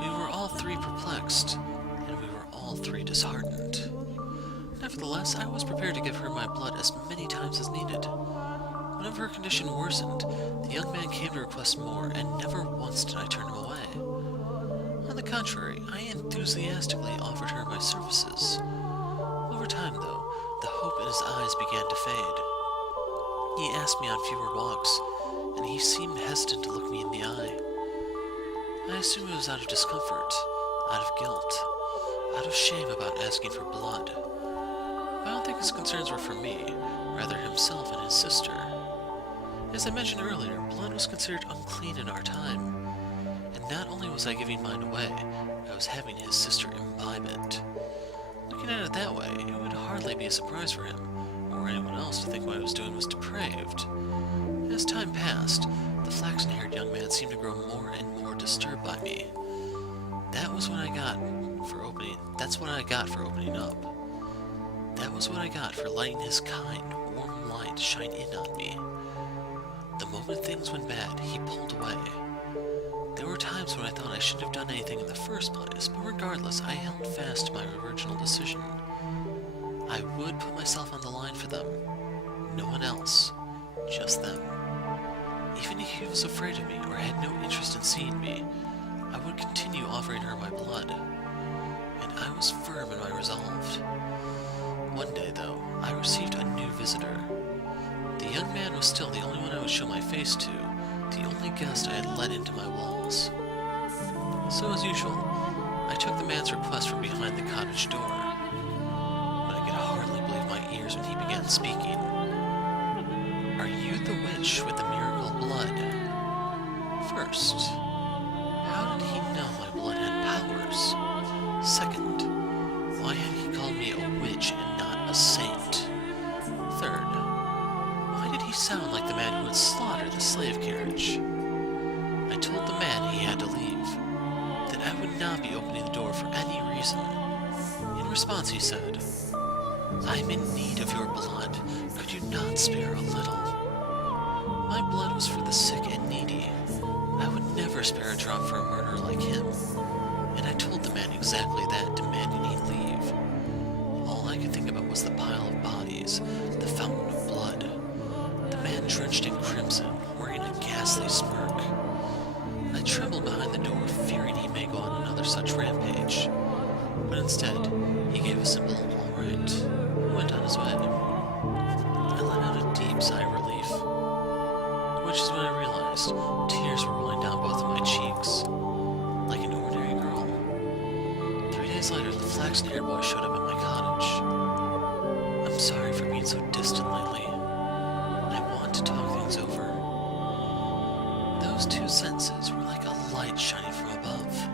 We were all three perplexed, and we were all three disheartened. Nevertheless, I was prepared to give her my blood as many times as needed. Whenever her condition worsened, the young man came to request more, and never once did I turn him away. On the contrary, I enthusiastically offered her my services. Over time, though, the hope in his eyes began to fade. He asked me on fewer walks, and he seemed hesitant to look me in the eye. I assumed it was out of discomfort, out of guilt, out of shame about asking for blood. I don't think his concerns were for me, rather himself and his sister. As I mentioned earlier, blood was considered unclean in our time, and not only was I giving mine away, I was having his sister imbibe it. Looking at it that way, it would hardly be a surprise for him, or anyone else, to think what I was doing was depraved. As time passed, the flaxen-haired young man seemed to grow more and more disturbed by me. That's what I got for opening up. That was what I got for letting his kind, warm light shine in on me. The moment things went bad, he pulled away. There were times when I thought I shouldn't have done anything in the first place, but regardless, I held fast to my original decision. I would put myself on the line for them. No one else. Just them. Even if he was afraid of me or had no interest in seeing me, I would continue offering her my blood. And I was firm in my resolve. One day, though, I received a new visitor. The young man was still the only one I would show my face to, the only guest I had let into my walls. So as usual, I took the man's request from behind the cottage door. But I could hardly believe my ears when he began speaking. Are you the witch with the miracle blood? First, how did he know my blood had powers? Second, why had he called me a witch and not a saint? Third, why did he sound like the man who had slaughtered the slave carriage? I told the man he had to leave, that I would not be opening the door for any reason. In response, he said, I'm in need of your blood. Could you not spare a little? My blood was for the sick and needy. I would never spare a drop for a murderer like him. And I told the man exactly that, demanding he leave. All I could think about was the pile of bodies, the fountain of blood. The man drenched in crimson, wearing a ghastly smirk. I trembled behind the door, fearing he may go on another such rampage. But instead, he gave a simple all right, and went on his way. I let out a deep sigh of relief, which is when I realized tears were rolling down both of my cheeks, like an ordinary girl. 3 days later, the flaxen-haired boy showed up at my cottage. I'm sorry for being so distant lately. I want to talk things over. Those two sentences were like a light shining from above.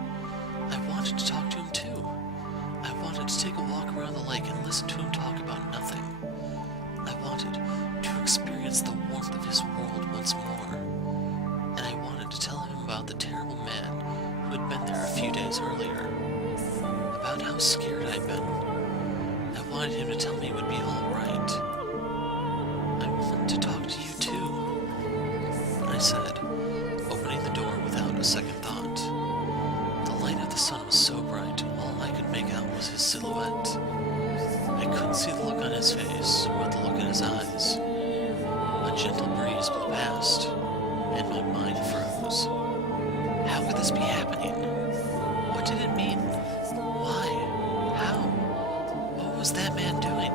I wanted to talk to him too. I wanted to take a walk around the lake and listen to him talk about nothing. I wanted to experience the warmth of his world once more. And I wanted to tell him about the terrible man who had been there a few days earlier. About how scared I'd been. I wanted him to tell me it would be all right. I want to talk to you too, I said, opening the door without a second thought. The light of the sun was so bright, all I could make out was his silhouette. I couldn't see the look on his face, or the look in his eyes. A gentle breeze blew past, and my mind froze. How could this be happening? What did it mean? Why? How? What was that man doing?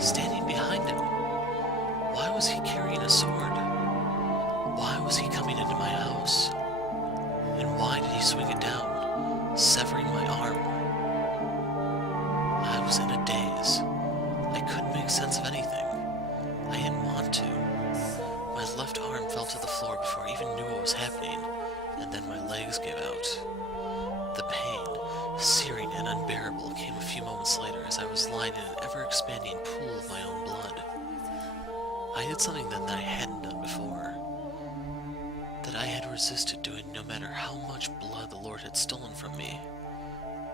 Standing behind him? Why was he carrying a sword? Why was he coming into my house? And why did he swing it down, severing my arm? I was in a daze. I couldn't make sense of anything. I didn't want to. My left arm fell to the floor before I even knew what was happening, and then my legs gave out. The pain, searing and unbearable, came a few moments later as I was lying in an ever-expanding pool of my own blood. I did something then that I hadn't done before, that I had resisted doing no matter how much blood the Lord had stolen from me.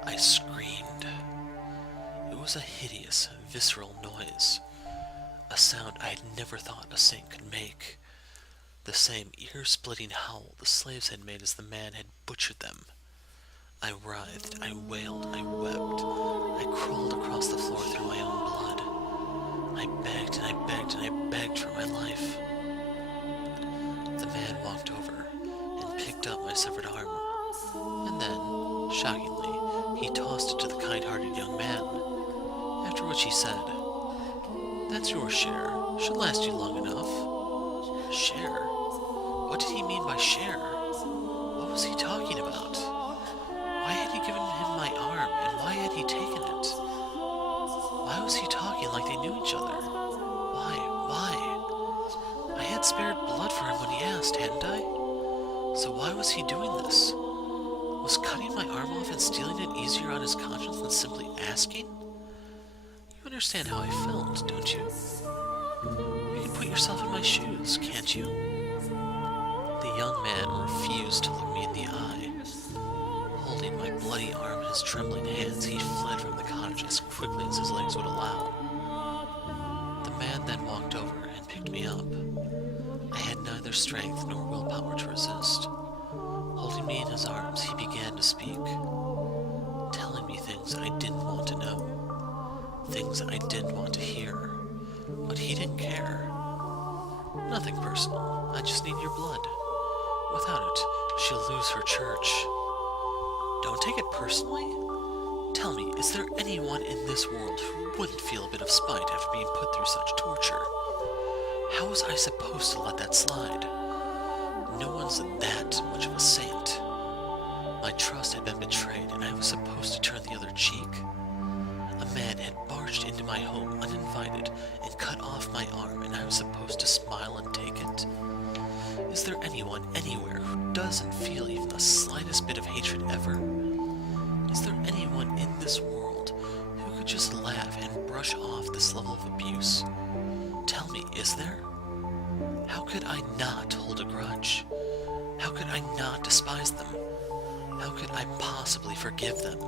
I screamed. It was a hideous, visceral noise, a sound I had never thought a saint could make, the same ear-splitting howl the slaves had made as the man had butchered them. I writhed, I wailed, I wept, I crawled across the floor through my own blood. I begged and I begged and I begged for my life. The man walked over and picked up my severed arm, and then, shockingly, he tossed it to the kind-hearted young man, after which he said, That's your share. Should last you long enough. Share? What did he mean by share? What was he talking about? Why had he given him my arm, and why had he taken it? Why was he talking like they knew each other? Why? I had spared blood for him when he asked, hadn't I? So why was he doing this? Was cutting my arm off and stealing it easier on his conscience than simply asking? You understand how I felt, don't you? You can put yourself in my shoes, can't you? The young man refused to look me in the eye. Holding my bloody arm in his trembling hands, he fled from the cottage as quickly as his legs would allow. man walked over and picked me up. I had neither strength nor willpower to resist. Holding me in his arms, he began to speak, telling me things I didn't want to know, things I didn't want to hear, but he didn't care. Nothing personal, I just need your blood. Without it, she'll lose her church. Don't take it personally? Tell me, is there anyone in this world who wouldn't feel a bit of spite after being put through such torture? How was I supposed to let that slide? No one's that much of a saint. My trust had been betrayed, and I was supposed to turn the other cheek. A man had barged into my home uninvited and cut off my arm, and I was supposed to smile and take it? Is there anyone anywhere who doesn't feel even the slightest bit of hatred ever? Is there anyone in this world who could just laugh and brush off this level of abuse? Tell me, is there? How could I not hold a grudge? How could I not despise them? How could I possibly forgive them?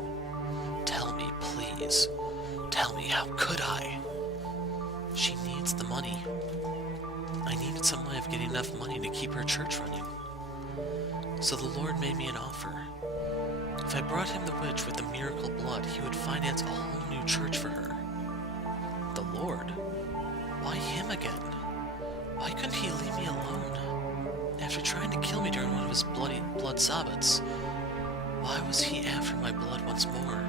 Tell me, please. Tell me, how could I? She needs the money. I needed some way of getting enough money to keep her church running. So the Lord made me an offer. If I brought him the witch with the miracle blood, he would finance a whole new church for her. The Lord? Why him again? Why couldn't he leave me alone? After trying to kill me during one of his blood sabbats, why was he after my blood once more?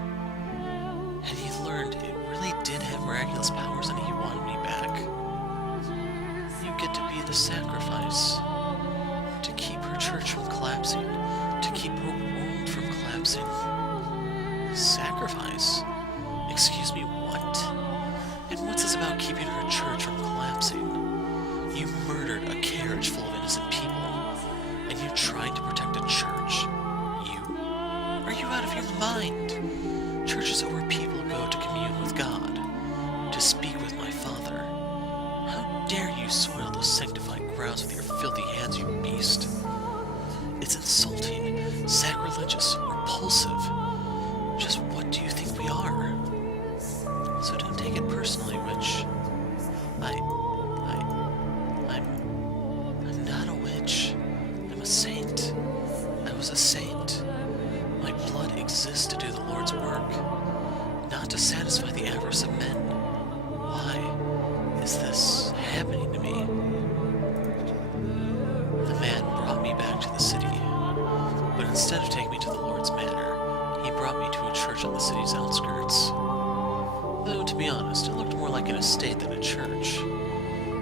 Had he learned it really did have miraculous powers and he wanted me back? You get to be the sacrifice. To keep her church from collapsing. To keep her world from collapsing. Sacrifice? Excuse me, what? And what's this about keeping her church from collapsing? You murdered a carriage full of innocent people, and you're trying to protect a church? You? Are you out of your mind? Churches are where people go to commune with God, to speak with my Father. How dare you soil those sanctified grounds with your filthy hands, you beast? It's insulting, sacrilegious, repulsive. Just what do you think we are? So don't take it personally, witch. I'm not a witch. I'm a saint. I was a saint. My blood exists to do the Lord's work, not to satisfy the avarice of men. Why is this happening to me? The man brought me back to the city, but instead of taking me to the Lord's manor, he brought me to a church on the city's outskirts. Though, to be honest, it looked more like an estate than a church.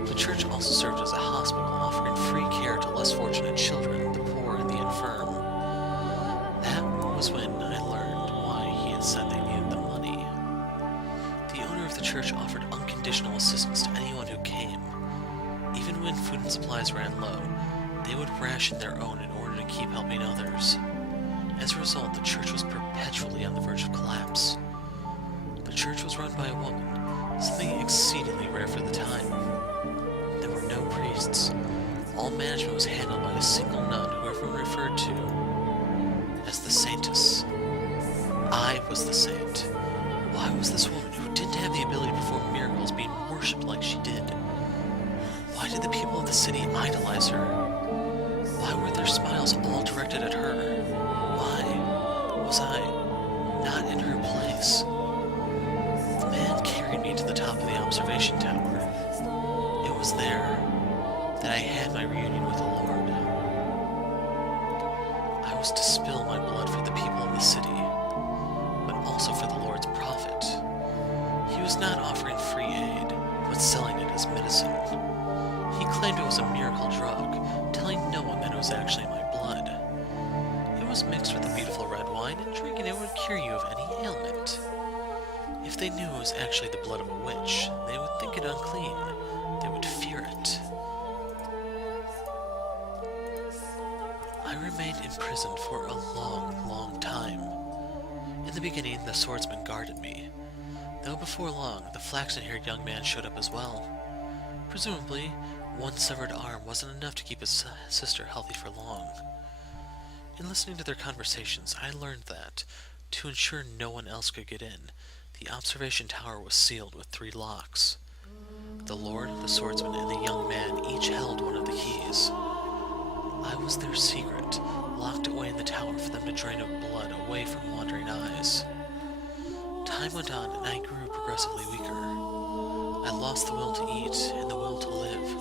The church also served as a hospital, offering free care to less fortunate children, the poor, and the infirm. That was when I learned why he had said they needed the money. The owner of the church offered unconditional assistance to anyone who came. Even when food and supplies ran low, they would ration their own in order to keep helping others. As a result, the church was perpetually on the verge of collapse. The church was run by a woman, something exceedingly rare for the time. There were no priests. All management was handled by a single nun who everyone referred to as the Saintess. I was the saint. Why was this woman, who didn't have the ability to perform miracles, being worshipped like she did? Why did the people of the city idolize her? Why were their smiles all directed at her? Why was I not in her place? The man carried me to the top of the observation tower. It was there that I had my reunion with the Lord. I was to spill my blood for the people of the city, but also for the Lord's profit. He was not offering free aid, but selling it as medicine. He claimed it was a miracle drug, telling no one that it was actually my blood. It was mixed with a beautiful red wine, and drinking it would cure you of any ailment. If they knew it was actually the blood of a witch, they would think it unclean. They would fear it. I remained imprisoned for a long, long time. In the beginning, the swordsman guarded me, though before long, the flaxen-haired young man showed up as well. Presumably, one severed arm wasn't enough to keep his sister healthy for long. In listening to their conversations, I learned that, to ensure no one else could get in, the observation tower was sealed with 3 locks. The lord, the swordsman, and the young man each held one of the keys. I was their secret, locked away in the tower for them to drain of blood away from wandering eyes. Time went on, and I grew progressively weaker. I lost the will to eat and the will to live.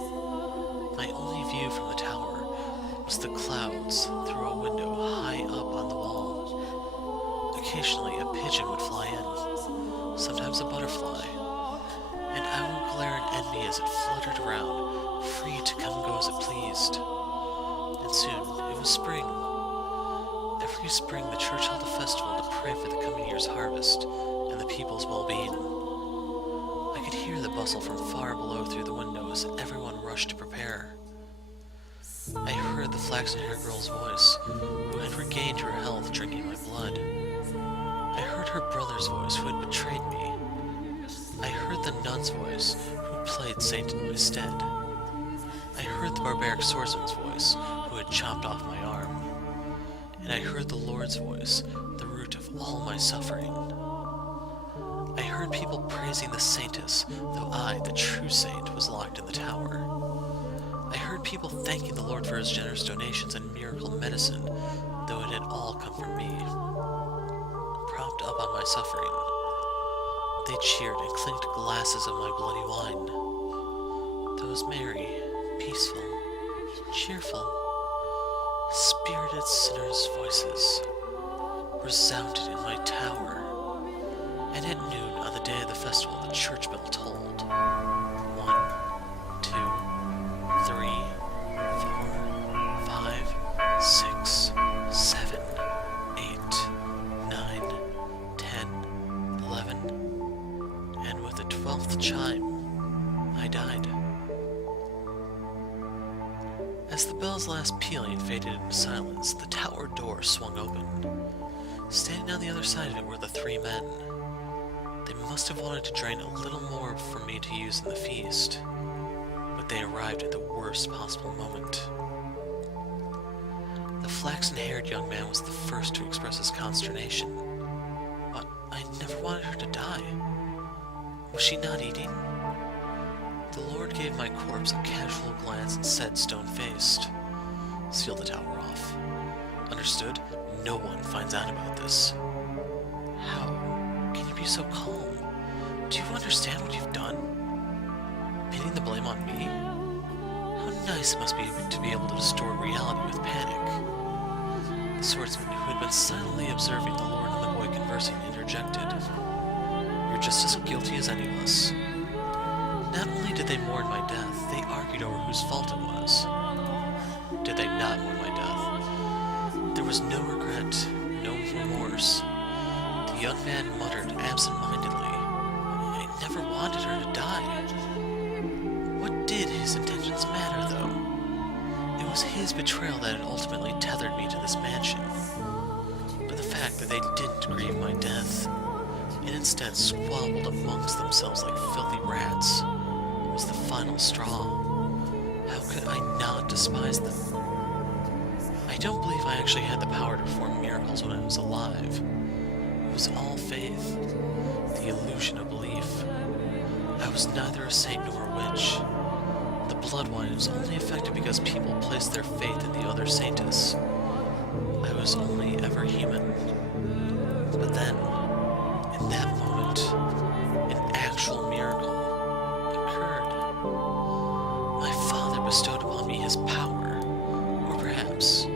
My only view from the tower was the clouds through a window high up on the wall. Occasionally a pigeon would fly in, sometimes a butterfly, and I would glare in envy as it fluttered around, free to come and go as it pleased. And soon it was spring. Every spring the church held a festival to pray for the coming year's harvest and the people's well-being. I could hear the bustle from far below through the window as everyone rushed to prepare. I heard the flaxen-haired girl's voice, who had regained her health drinking my blood. I heard her brother's voice, who had betrayed me. I heard the nun's voice, who played saint in my stead. I heard the barbaric swordsman's voice, who had chopped off my arm. And I heard the Lord's voice, the root of all my suffering. I heard people praising the saintess, though I, the true saint, was locked in the tower. I heard people thanking the Lord for his generous donations and miracle medicine, though it had all come from me. Propped up on my suffering, they cheered and clinked glasses of my bloody wine. Those merry, peaceful, cheerful, spirited sinners' voices resounded in my tower, and at noon on the day of the festival the church bell tolled. 1, 2, 3, 4, 5, 6, 7, 8, 9, 10, 11, and with the 12th chime, I died. As the bell's last pealing faded into silence, the tower door swung open. Standing on the other side of it were the 3 men. They must have wanted to drain a little more for me to use in the feast, but they arrived at the worst possible moment. The flaxen-haired young man was the first to express his consternation. But I never wanted her to die. Was she not eating? The Lord gave my corpse a casual glance and said, stone-faced, "Seal the tower off. Understood? No one finds out about this." How can you be so calm? Do you understand what you've done? Pinning the blame on me? How nice it must be to be able to distort reality with panic. The swordsman, who had been silently observing the Lord and the boy conversing, interjected, "You're just as guilty as any of us." Not only did they mourn my death, they argued over whose fault it was. Did they not mourn my death? There was no regret, no remorse. The young man muttered absent-mindedly, "I never wanted her to die." What did his intentions matter, though? It was his betrayal that had ultimately tethered me to this mansion. But the fact that they didn't grieve my death, and instead squabbled amongst themselves like filthy rats, was the final straw. How could I not despise them? I don't believe I actually had the power to perform miracles when I was alive. It was all faith, the illusion of belief. I was neither a saint nor a witch. The blood wine was only effective because people placed their faith in the other saintess. I was only ever human. But then, in that moment, an actual miracle occurred. My Father bestowed upon me his power, or perhaps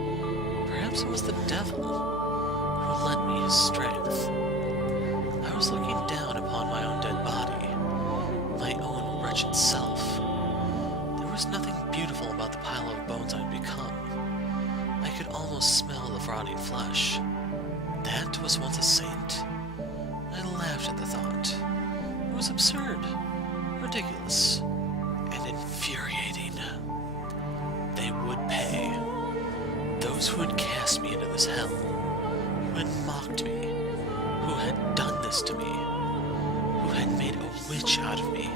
it was the devil who lent me his strength. I was looking down upon my own dead body, my own wretched self. There was nothing beautiful about the pile of bones I'd become. I could almost smell the rotting flesh. That was once a saint? I laughed at the thought. It was absurd, ridiculous, and infuriating. They would pay. Those who had cast me into this hell, who had mocked me, who had done this to me, who had made a witch out of me.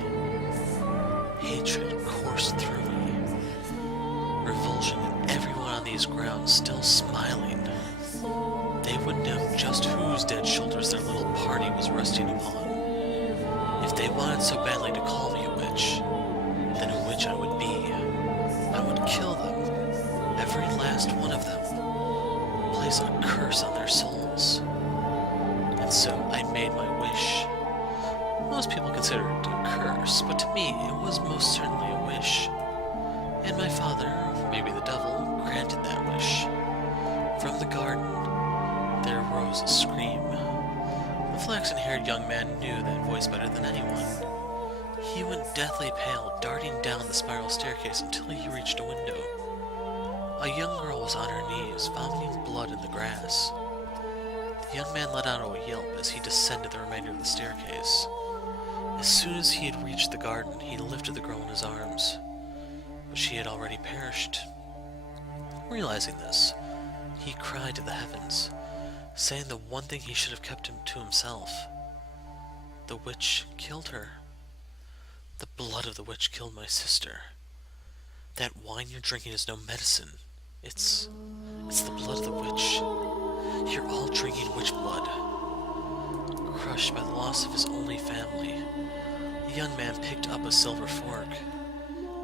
Hatred coursed through me. Revulsion at everyone on these grounds still smiling. They would know just whose dead shoulders their little party was resting upon. If they wanted so badly to call me a witch, witch I would be. I would kill them, every last one of them, place a curse on their souls. And so I made my wish. Most people consider it a curse, but to me it was most certainly a wish. And my father, or maybe the devil, granted that wish. From the garden, there rose a scream. The flaxen-haired young man knew that voice better than anyone. He went deathly pale, darting down the spiral staircase until he reached a window. A young girl was on her knees, vomiting blood in the grass. The young man let out a yelp as he descended the remainder of the staircase. As soon as he had reached the garden, he lifted the girl in his arms, but she had already perished. Realizing this, he cried to the heavens, saying the one thing he should have kept to himself. The witch killed her. The blood of the witch killed my sister. That wine you're drinking is no medicine. It's the blood of the witch. You're all drinking witch blood. Crushed by the loss of his only family, the young man picked up a silver fork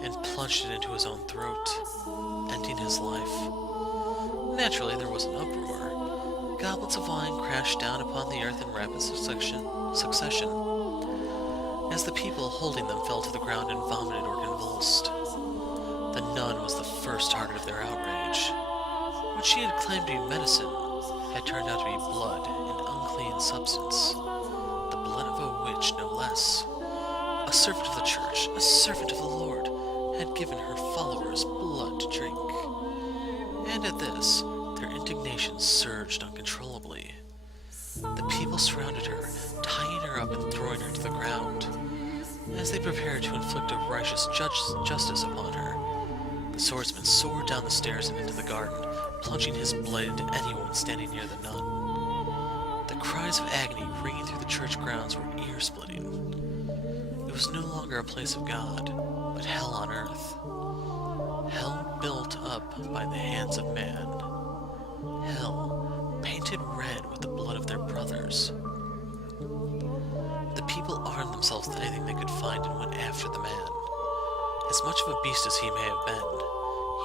and plunged it into his own throat, ending his life. Naturally, there was an uproar. Goblets of wine crashed down upon the earth in rapid succession, as the people holding them fell to the ground and vomited or convulsed. The nun was the first target of their outrage. What she had claimed to be medicine had turned out to be blood, an unclean substance. The blood of a witch, no less. A servant of the church, a servant of the Lord, had given her followers blood to drink. And at this, their indignation surged uncontrollably. The people surrounded her, tying her up and throwing her to the ground. As they prepared to inflict a righteous justice upon her, the swordsman soared down the stairs and into the garden, plunging his blade into anyone standing near the nun. The cries of agony ringing through the church grounds were ear-splitting. It was no longer a place of God, but hell on earth. Hell built up by the hands of man. Hell painted red with the blood of their brothers. The people armed themselves with anything they could find and went after the man. As much of a beast as he may have been,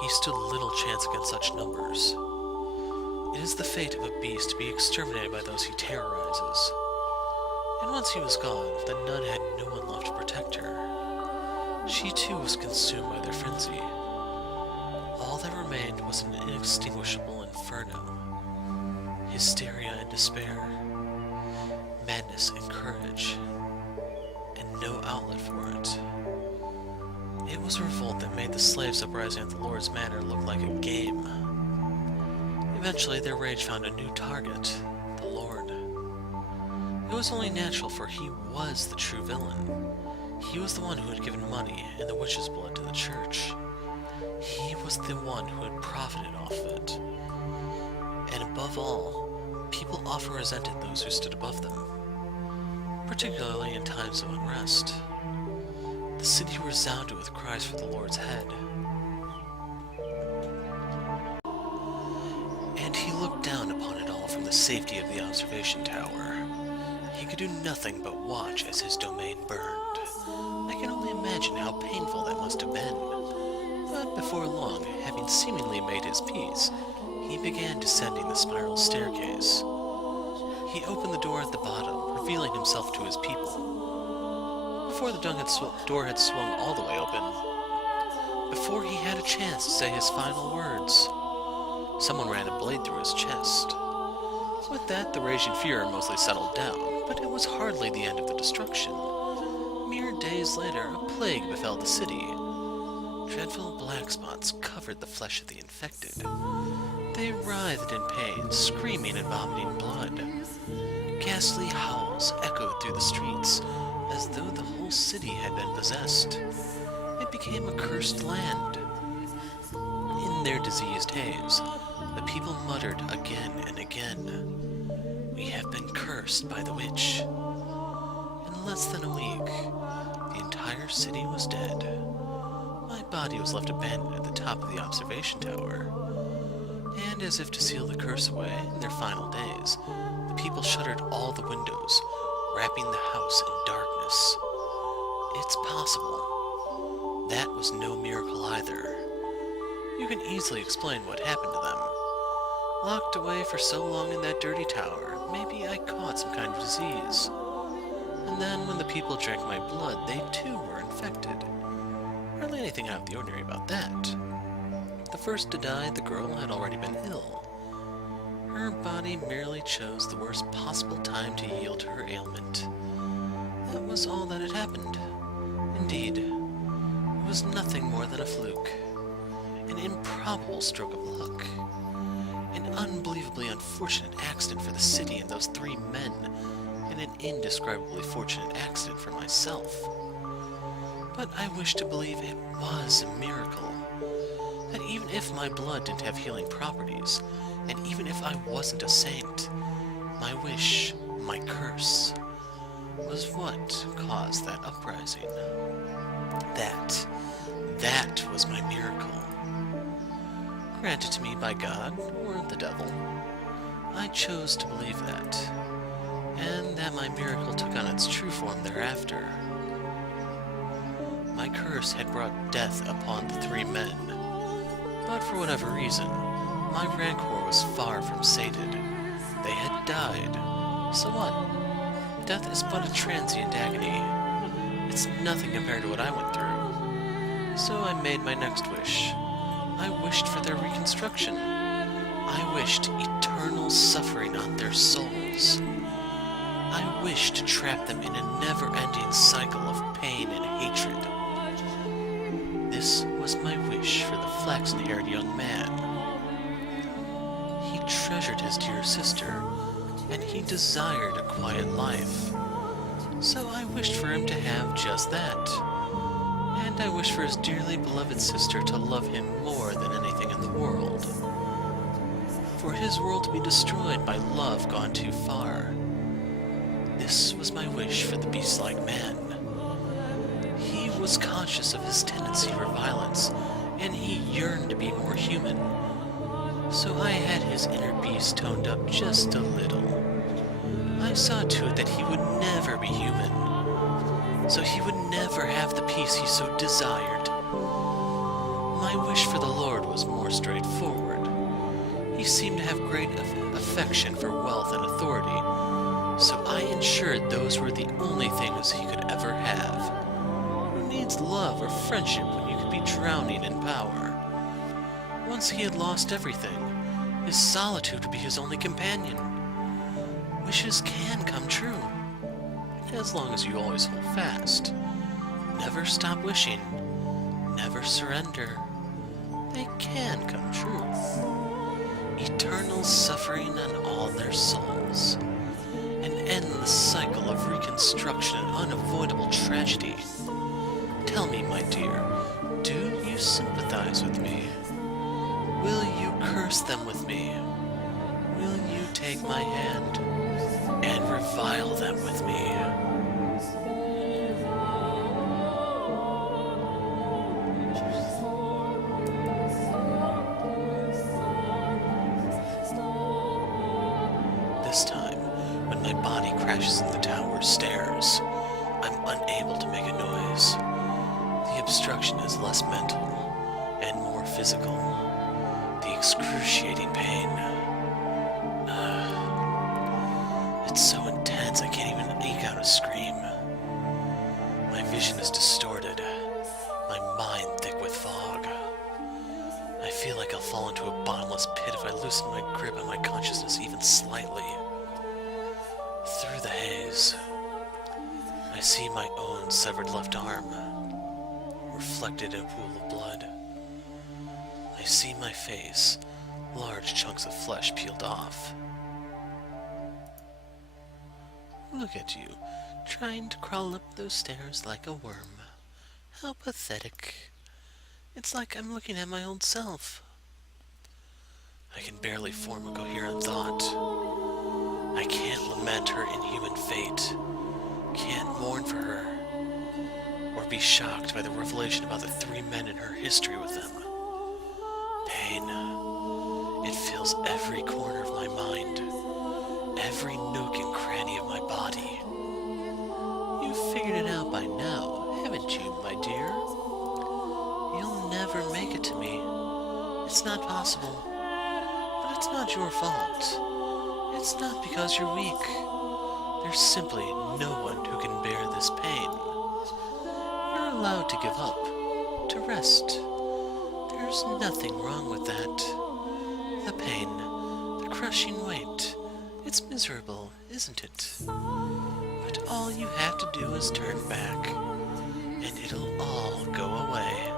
he stood little chance against such numbers. It is the fate of a beast to be exterminated by those he terrorizes. And once he was gone, the nun had no one left to protect her. She too was consumed by their frenzy. All that remained was an inextinguishable inferno. Hysteria and despair. Madness and courage. And no outlet for it. It was revolt that made the slaves uprising at the Lord's Manor look like a game. Eventually, their rage found a new target, the Lord. It was only natural, for he was the true villain. He was the one who had given money and the witch's blood to the church. He was the one who had profited off of it. And above all, people often resented those who stood above them, particularly in times of unrest. The city resounded with cries for the Lord's head. And he looked down upon it all from the safety of the observation tower. He could do nothing but watch as his domain burned. I can only imagine how painful that must have been. But before long, having seemingly made his peace, he began descending the spiral staircase. He opened the door at the bottom, revealing himself to his people. Before the door had swung all the way open, before he had a chance to say his final words, someone ran a blade through his chest. With that, the raging fury mostly settled down, but it was hardly the end of the destruction. Mere days later, a plague befell the city. Dreadful black spots covered the flesh of the infected. They writhed in pain, screaming and vomiting blood. Ghastly howls echoed through the streets, as though the whole city had been possessed. It became a cursed land. In their diseased haze, the people muttered again and again, "We have been cursed by the witch." In less than a week, the entire city was dead. My body was left abandoned at the top of the observation tower. And as if to seal the curse away in their final days, the people shuttered all the windows, wrapping the house in darkness. It's possible. That was no miracle either. You can easily explain what happened to them. Locked away for so long in that dirty tower, maybe I caught some kind of disease. And then when the people drank my blood, they too were infected. Hardly anything out of the ordinary about that. The first to die, the girl, had already been ill. Her body merely chose the worst possible time to yield to her ailment. That was all that had happened. Indeed, it was nothing more than a fluke. An improbable stroke of luck. An unbelievably unfortunate accident for the city and those 3 men, and an indescribably fortunate accident for myself. But I wish to believe it was a miracle. That even if my blood didn't have healing properties, and even if I wasn't a saint, my wish, my curse, was what caused that uprising. That was my miracle. Granted to me by God, or the devil. I chose to believe that, and that my miracle took on its true form thereafter. My curse had brought death upon the 3 men, but for whatever reason, my rancor was far from sated. They had died. So what? Death is but a transient agony. It's nothing compared to what I went through. So I made my next wish. I wished for their reconstruction. I wished eternal suffering on their souls. I wished to trap them in a never-ending cycle of pain and hatred. This was my wish for the flaxen-haired young man. He treasured his dear sister, and he desired a quiet life. So I wished for him to have just that. And I wished for his dearly beloved sister to love him more than anything in the world. For his world to be destroyed by love gone too far. This was my wish for the beast-like man. He was conscious of his tendency for violence, and he yearned to be more human. So I had his inner beast toned up just a little. I saw to it that he would never be human, so he would never have the peace he so desired. My wish for the Lord was more straightforward. He seemed to have great affection for wealth and authority, so I ensured those were the only things he could ever have. Who needs love or friendship when you could be drowning in power? Once he had lost everything, his solitude would be his only companion. Wishes can come true, as long as you always hold fast. Never stop wishing, never surrender. They can come true. Eternal suffering on all their souls. An endless cycle of reconstruction and unavoidable tragedy. Tell me, my dear, do you sympathize with me? Will you curse them with me? Will you take my hand and revile them with me? This time, when my body crashes in the tower's stairs, I'm unable to make a noise. The obstruction is less mental and more physical. The excruciating pain. It's so intense I can't even eke out a scream. My vision is distorted, my mind thick with fog. I feel like I'll fall into a bottomless pit if I loosen my grip on my consciousness even slightly. Through the haze, I see my own severed left arm, reflected in a pool of blood. I see my face, large chunks of flesh peeled off. Look at you, trying to crawl up those stairs like a worm. How pathetic. It's like I'm looking at my old self. I can barely form a coherent thought. I can't lament her inhuman fate, can't mourn for her, or be shocked by the revelation about the 3 men in her history with them. Pain. It fills every corner of my mind, every nook and cranny of my body. You've figured it out by now, haven't you, my dear? never make it to me. It's not possible. But it's not your fault. It's not because you're weak. There's simply no one who can bear this pain. You're allowed to give up, to rest. There's nothing wrong with that. The pain, the crushing weight, it's miserable, isn't it? But all you have to do is turn back, and it'll all go away.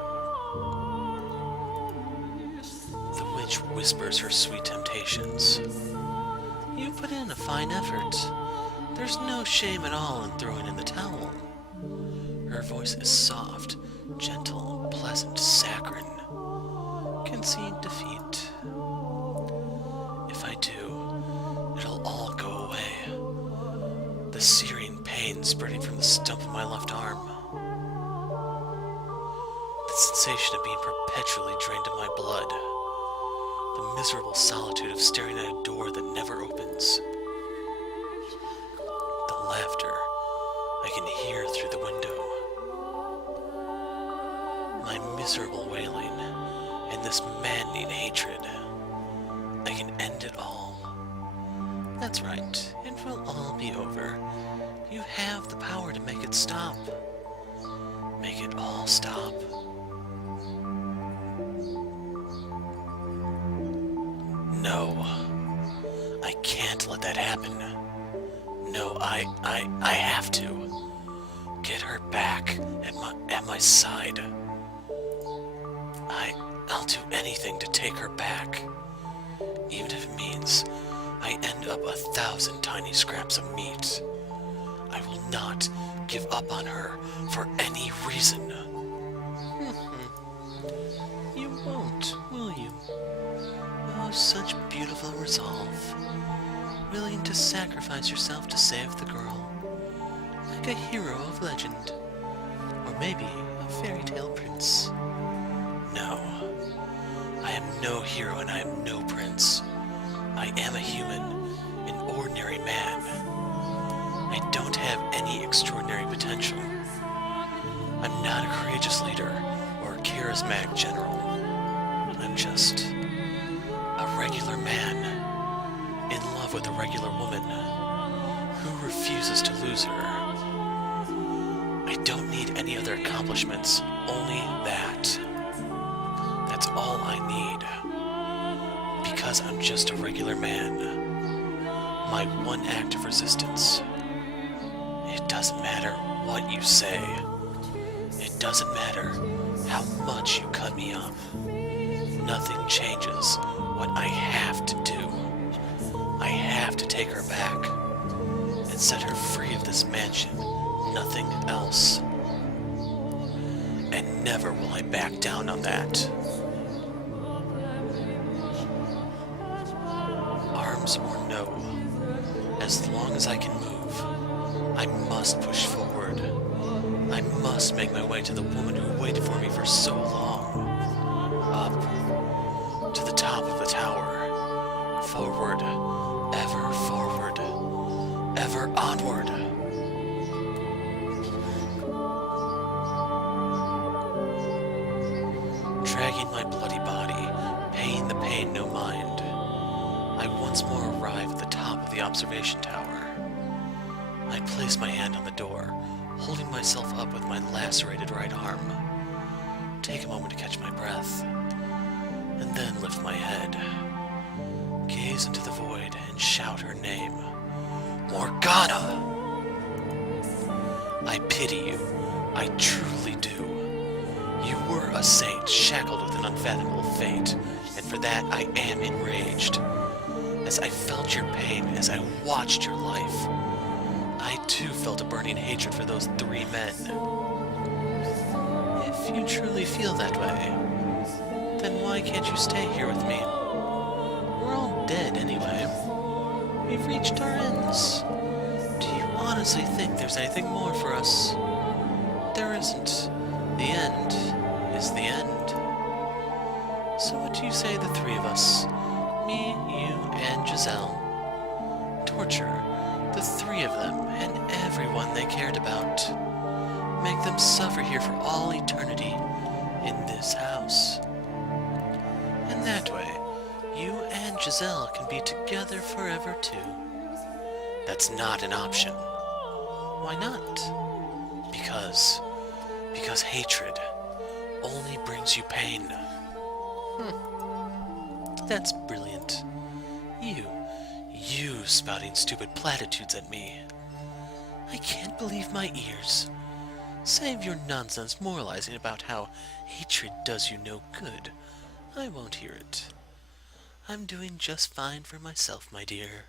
The witch whispers her sweet temptations. You put in a fine effort. There's no shame at all in throwing in the towel. Her voice is soft, gentle, pleasant, saccharine. Concede defeat. If I do, it'll all go away. The searing pain spreading from the stump of my left arm. The sensation of being perpetually drained of my blood. The miserable solitude of staring at a door that never opens. The laughter I can hear through the window. My miserable wailing and this maddening hatred. I can end it all. That's right, it will all be over. You have the power to make it stop. Make it all stop. No, I can't let that happen. No, I have to. Get her back at my side. I'll do anything to take her back. Even if it means I end up 1,000 tiny scraps of meat. I will not give up on her for any reason. You won't, will you? Oh, such beautiful resolve. Willing to sacrifice yourself to save the girl. Like a hero of legend. Or maybe a fairy tale prince. No. I am no hero and I am no prince. I am a human, an ordinary man. I don't have any extraordinary potential. I'm not a courageous leader or a charismatic general. I'm just a regular man, in love with a regular woman, who refuses to lose her. I don't need any other accomplishments, only that. That's all I need. Because I'm just a regular man. My one act of resistance. It doesn't matter what you say. It doesn't matter how much you cut me up. Nothing changes what I have to do. I have to take her back and set her free of this mansion. Nothing else. And never will I back down on that. Arms or no, as long as I can move, I must push forward. I must make my way to the woman who waited for me for so long. Up, to the top of the tower. Forward, ever onward. Dragging my bloody body, paying the pain no mind, I once more arrive at the top of the observation tower. I place my hand on the door, holding myself up with my lacerated right arm. Take a moment to catch my breath, and then lift my head. Gaze into the void and shout her name. Morgana! I pity you. I truly do. You were a saint shackled with an unfathomable fate, and for that I am enraged. As I felt your pain, as I watched your life, I too felt a burning hatred for those 3 men. If you truly feel that way, then why can't you stay here with me? We're all dead anyway. We've reached our ends. Do you honestly think there's anything more for us? There isn't. The end is the end. So what do you say the 3 of us? Me, you, and Giselle. Torture the 3 of them and everyone they cared about. Make them suffer here for all eternity, in this house. And that way, you and Giselle can be together forever too. That's not an option. Why not? Because hatred only brings you pain. That's brilliant. You spouting stupid platitudes at me. I can't believe my ears. Save your nonsense moralizing about how hatred does you no good. I won't hear it. I'm doing just fine for myself, my dear.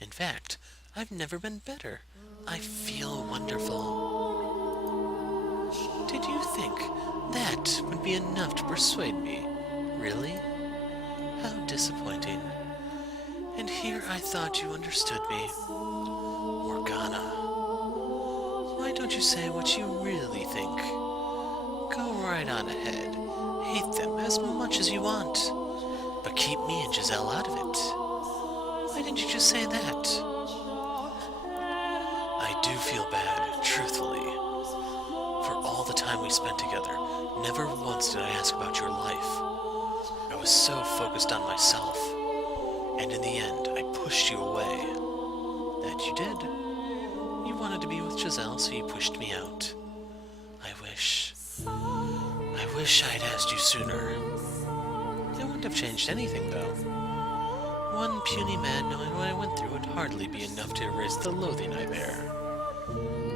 In fact, I've never been better. I feel wonderful. Did you think that would be enough to persuade me? Really? How disappointing. And here I thought you understood me. Morgana. Why don't you say what you really think? Go right on ahead. Hate them as much as you want. But keep me and Giselle out of it. Why didn't you just say that? I do feel bad, truthfully. For all the time we spent together, never once did I ask about your life. I was so focused on myself. And in the end, I pushed you away. That you did. You wanted to be with Giselle, so you pushed me out. I wish I'd asked you sooner. It wouldn't have changed anything, though. One puny man knowing what I went through would hardly be enough to erase the loathing I bear.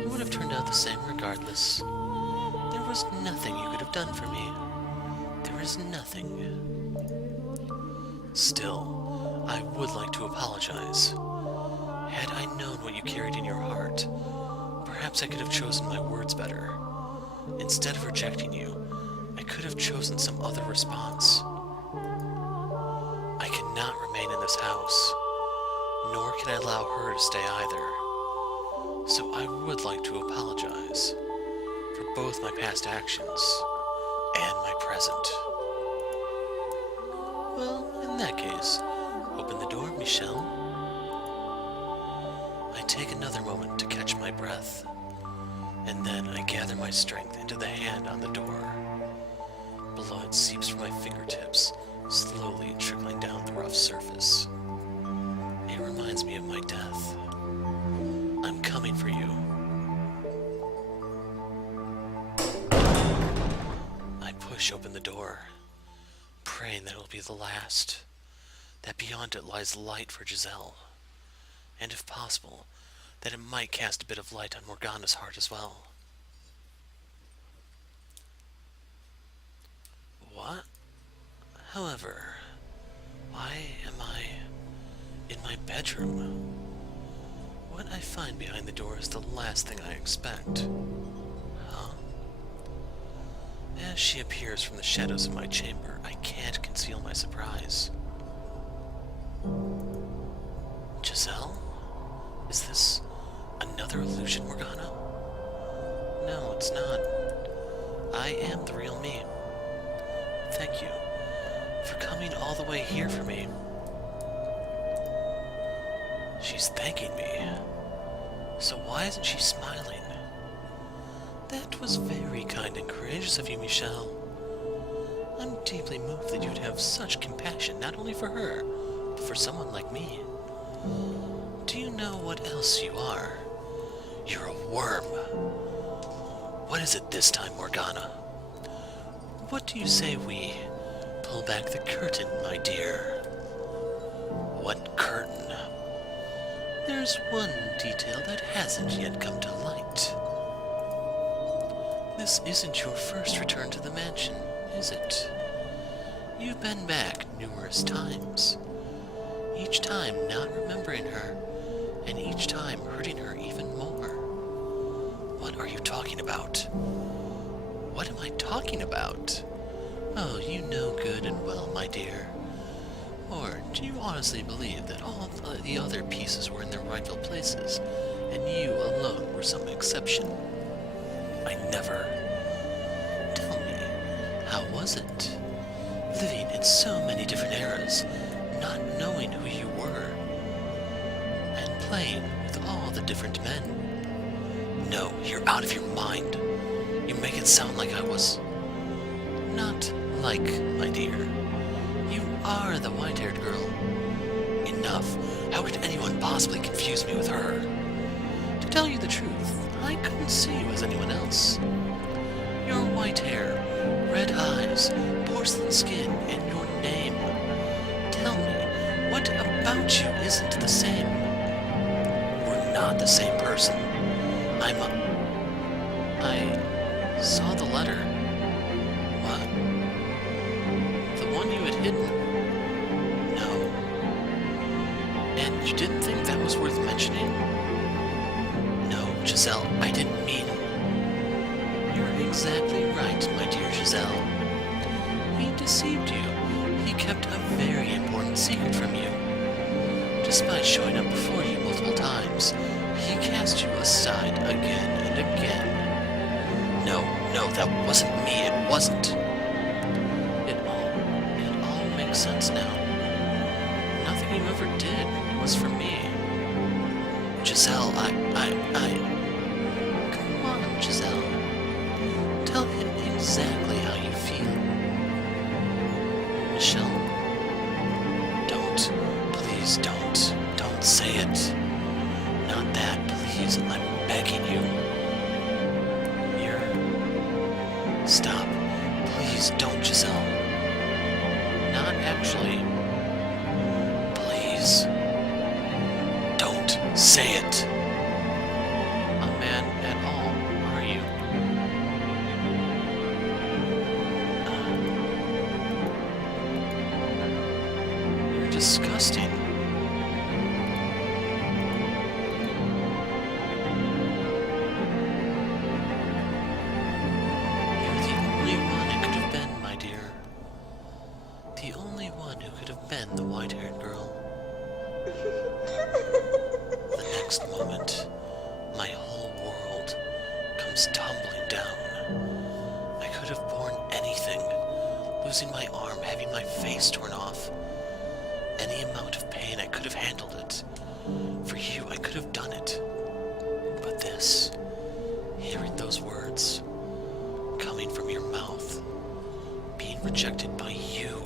It would have turned out the same regardless. There was nothing you could have done for me. There is nothing. Still, I would like to apologize. Had I known what you carried in your heart, perhaps I could have chosen my words better. Instead of rejecting you, I could have chosen some other response. I cannot remain in this house, nor can I allow her to stay either. So I would like to apologize for both my past actions and my present. Well, in that case, open the door, Michel. I take another moment to catch my breath, and then I gather my strength into the hand on the door. Blood seeps from my fingertips, slowly trickling down the rough surface. It reminds me of my death. I'm coming for you. I push open the door, praying that it will be the last, that beyond it lies light for Giselle, and if possible, that it might cast a bit of light on Morgana's heart as well. What? However, why am I in my bedroom? What I find behind the door is the last thing I expect. Huh? As she appears from the shadows of my chamber, I can't conceal my surprise. Giselle? Is this another illusion, Morgana? No, it's not. I am the real me. Thank you for coming all the way here for me. She's thanking me. So why isn't she smiling? That was very kind and courageous of you, Michel. I'm deeply moved that you'd have such compassion, not only for her, but for someone like me. Do you know what else you are? You're a worm. What is it this time, Morgana? What do you say we pull back the curtain, my dear? What curtain? There's one detail that hasn't yet come to light. This isn't your first return to the mansion, is it? You've been back numerous times. Each time not remembering her, and each time hurting her even more. What are you talking about? What am I talking about? Oh, you know good and well, my dear. Or do you honestly believe that all the other pieces were in their rightful places, and you alone were some exception? I never. Tell me, how was it? Living in so many different eras, not knowing who you were, and playing with all the different men. No, you're out of your mind. You make it sound like I was... Not like, my dear. You are the white-haired girl. Enough. How could anyone possibly confuse me with her? To tell you the truth, I couldn't see you as anyone else. Your white hair, red eyes, porcelain skin, and your name. Tell me, what about you isn't the same? We're not the same person. I saw the letter. What? The one you had hidden? No. And you didn't think that was worth mentioning? No, Giselle, I didn't mean... You're exactly right, my dear Giselle. He deceived you. He kept a very important secret from you. Despite showing up before you multiple times, he cast you aside again and again. No, that wasn't me, it wasn't. It all makes sense now. Nothing you ever did was for me. Giselle, Come on, Giselle. Tell him exactly how you feel. Michel, please don't say it. Not that, please, I'm begging you. Stop. Please don't, Giselle. Not actually. Please. Don't say it. A man at all, are you? You're disgusting. The white-haired girl. The next moment, my whole world comes tumbling down. I could have borne anything, losing my arm, having my face torn off. Any amount of pain, I could have handled it. For you, I could have done it. But this, hearing those words, coming from your mouth, being rejected by you,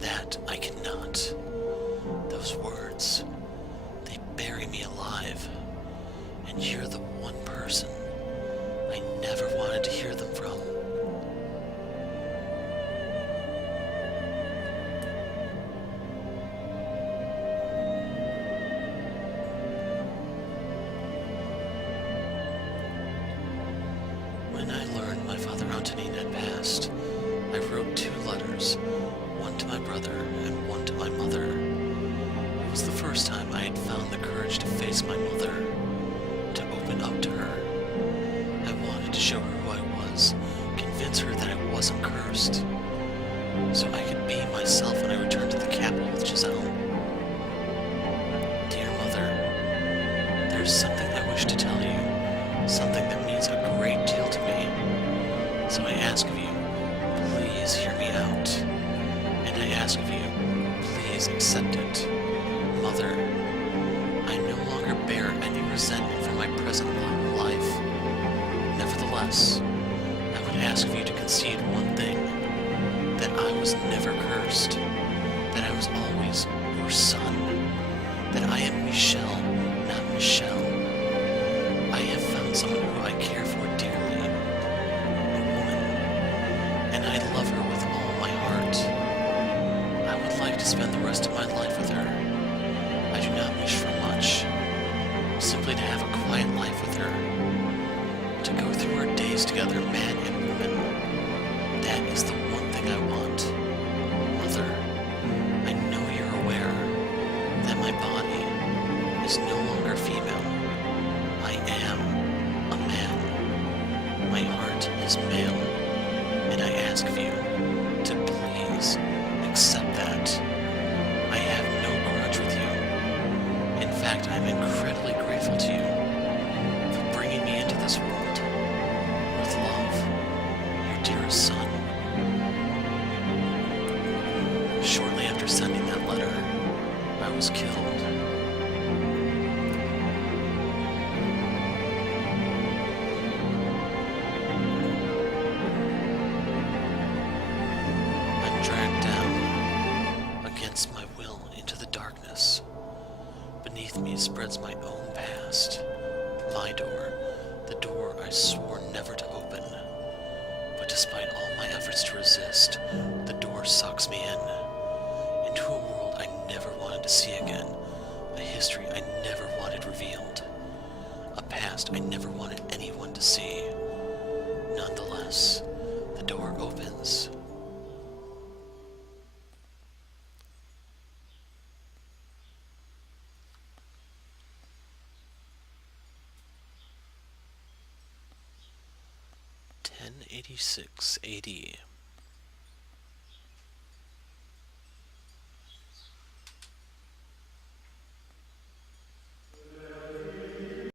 that I cannot. Those words, they bury me alive. And you're the one person I never wanted to hear them from. When I learned my father Antonin had passed, I wrote 2 letters. One to my brother and one to my mother. It was the first time I had found the courage to face my mother, to open up to her. I wanted to show her who I was, convince her that I wasn't cursed, so I could be myself when I returned to the capital with Giselle. Dear mother, there's something I wish to tell you, something that means a great deal to me. So I ask of you, please hear me out. I ask of you, please accept it. Mother, I no longer bear any resentment for my present life. Nevertheless, I would ask of you to concede one thing, that I was never cursed, that I was always your son, that I am Michel, not Michel. I have found someone who I care for dearly, a woman, and I love her with all my heart. To spend the rest of my life with her. I do not wish for much, simply to have a quiet life with her, to go through our days together, man and woman. That is the one thing I want. Mother, I know you're aware that my body is no longer female. I am a man. My heart is male, and I ask of you to please accept that. I have no grudge with you. In fact, I'm incredibly grateful to you for bringing me into this world. With love, your dearest son. Shortly after sending that letter, I was killed. represents my own past. My door, the door I swore never to open. But despite all my efforts to resist, the door sucks me into a world I never wanted to see again, a history I never wanted revealed, a past I never wanted anyone to see. Nonetheless, the door opens. (1086 AD).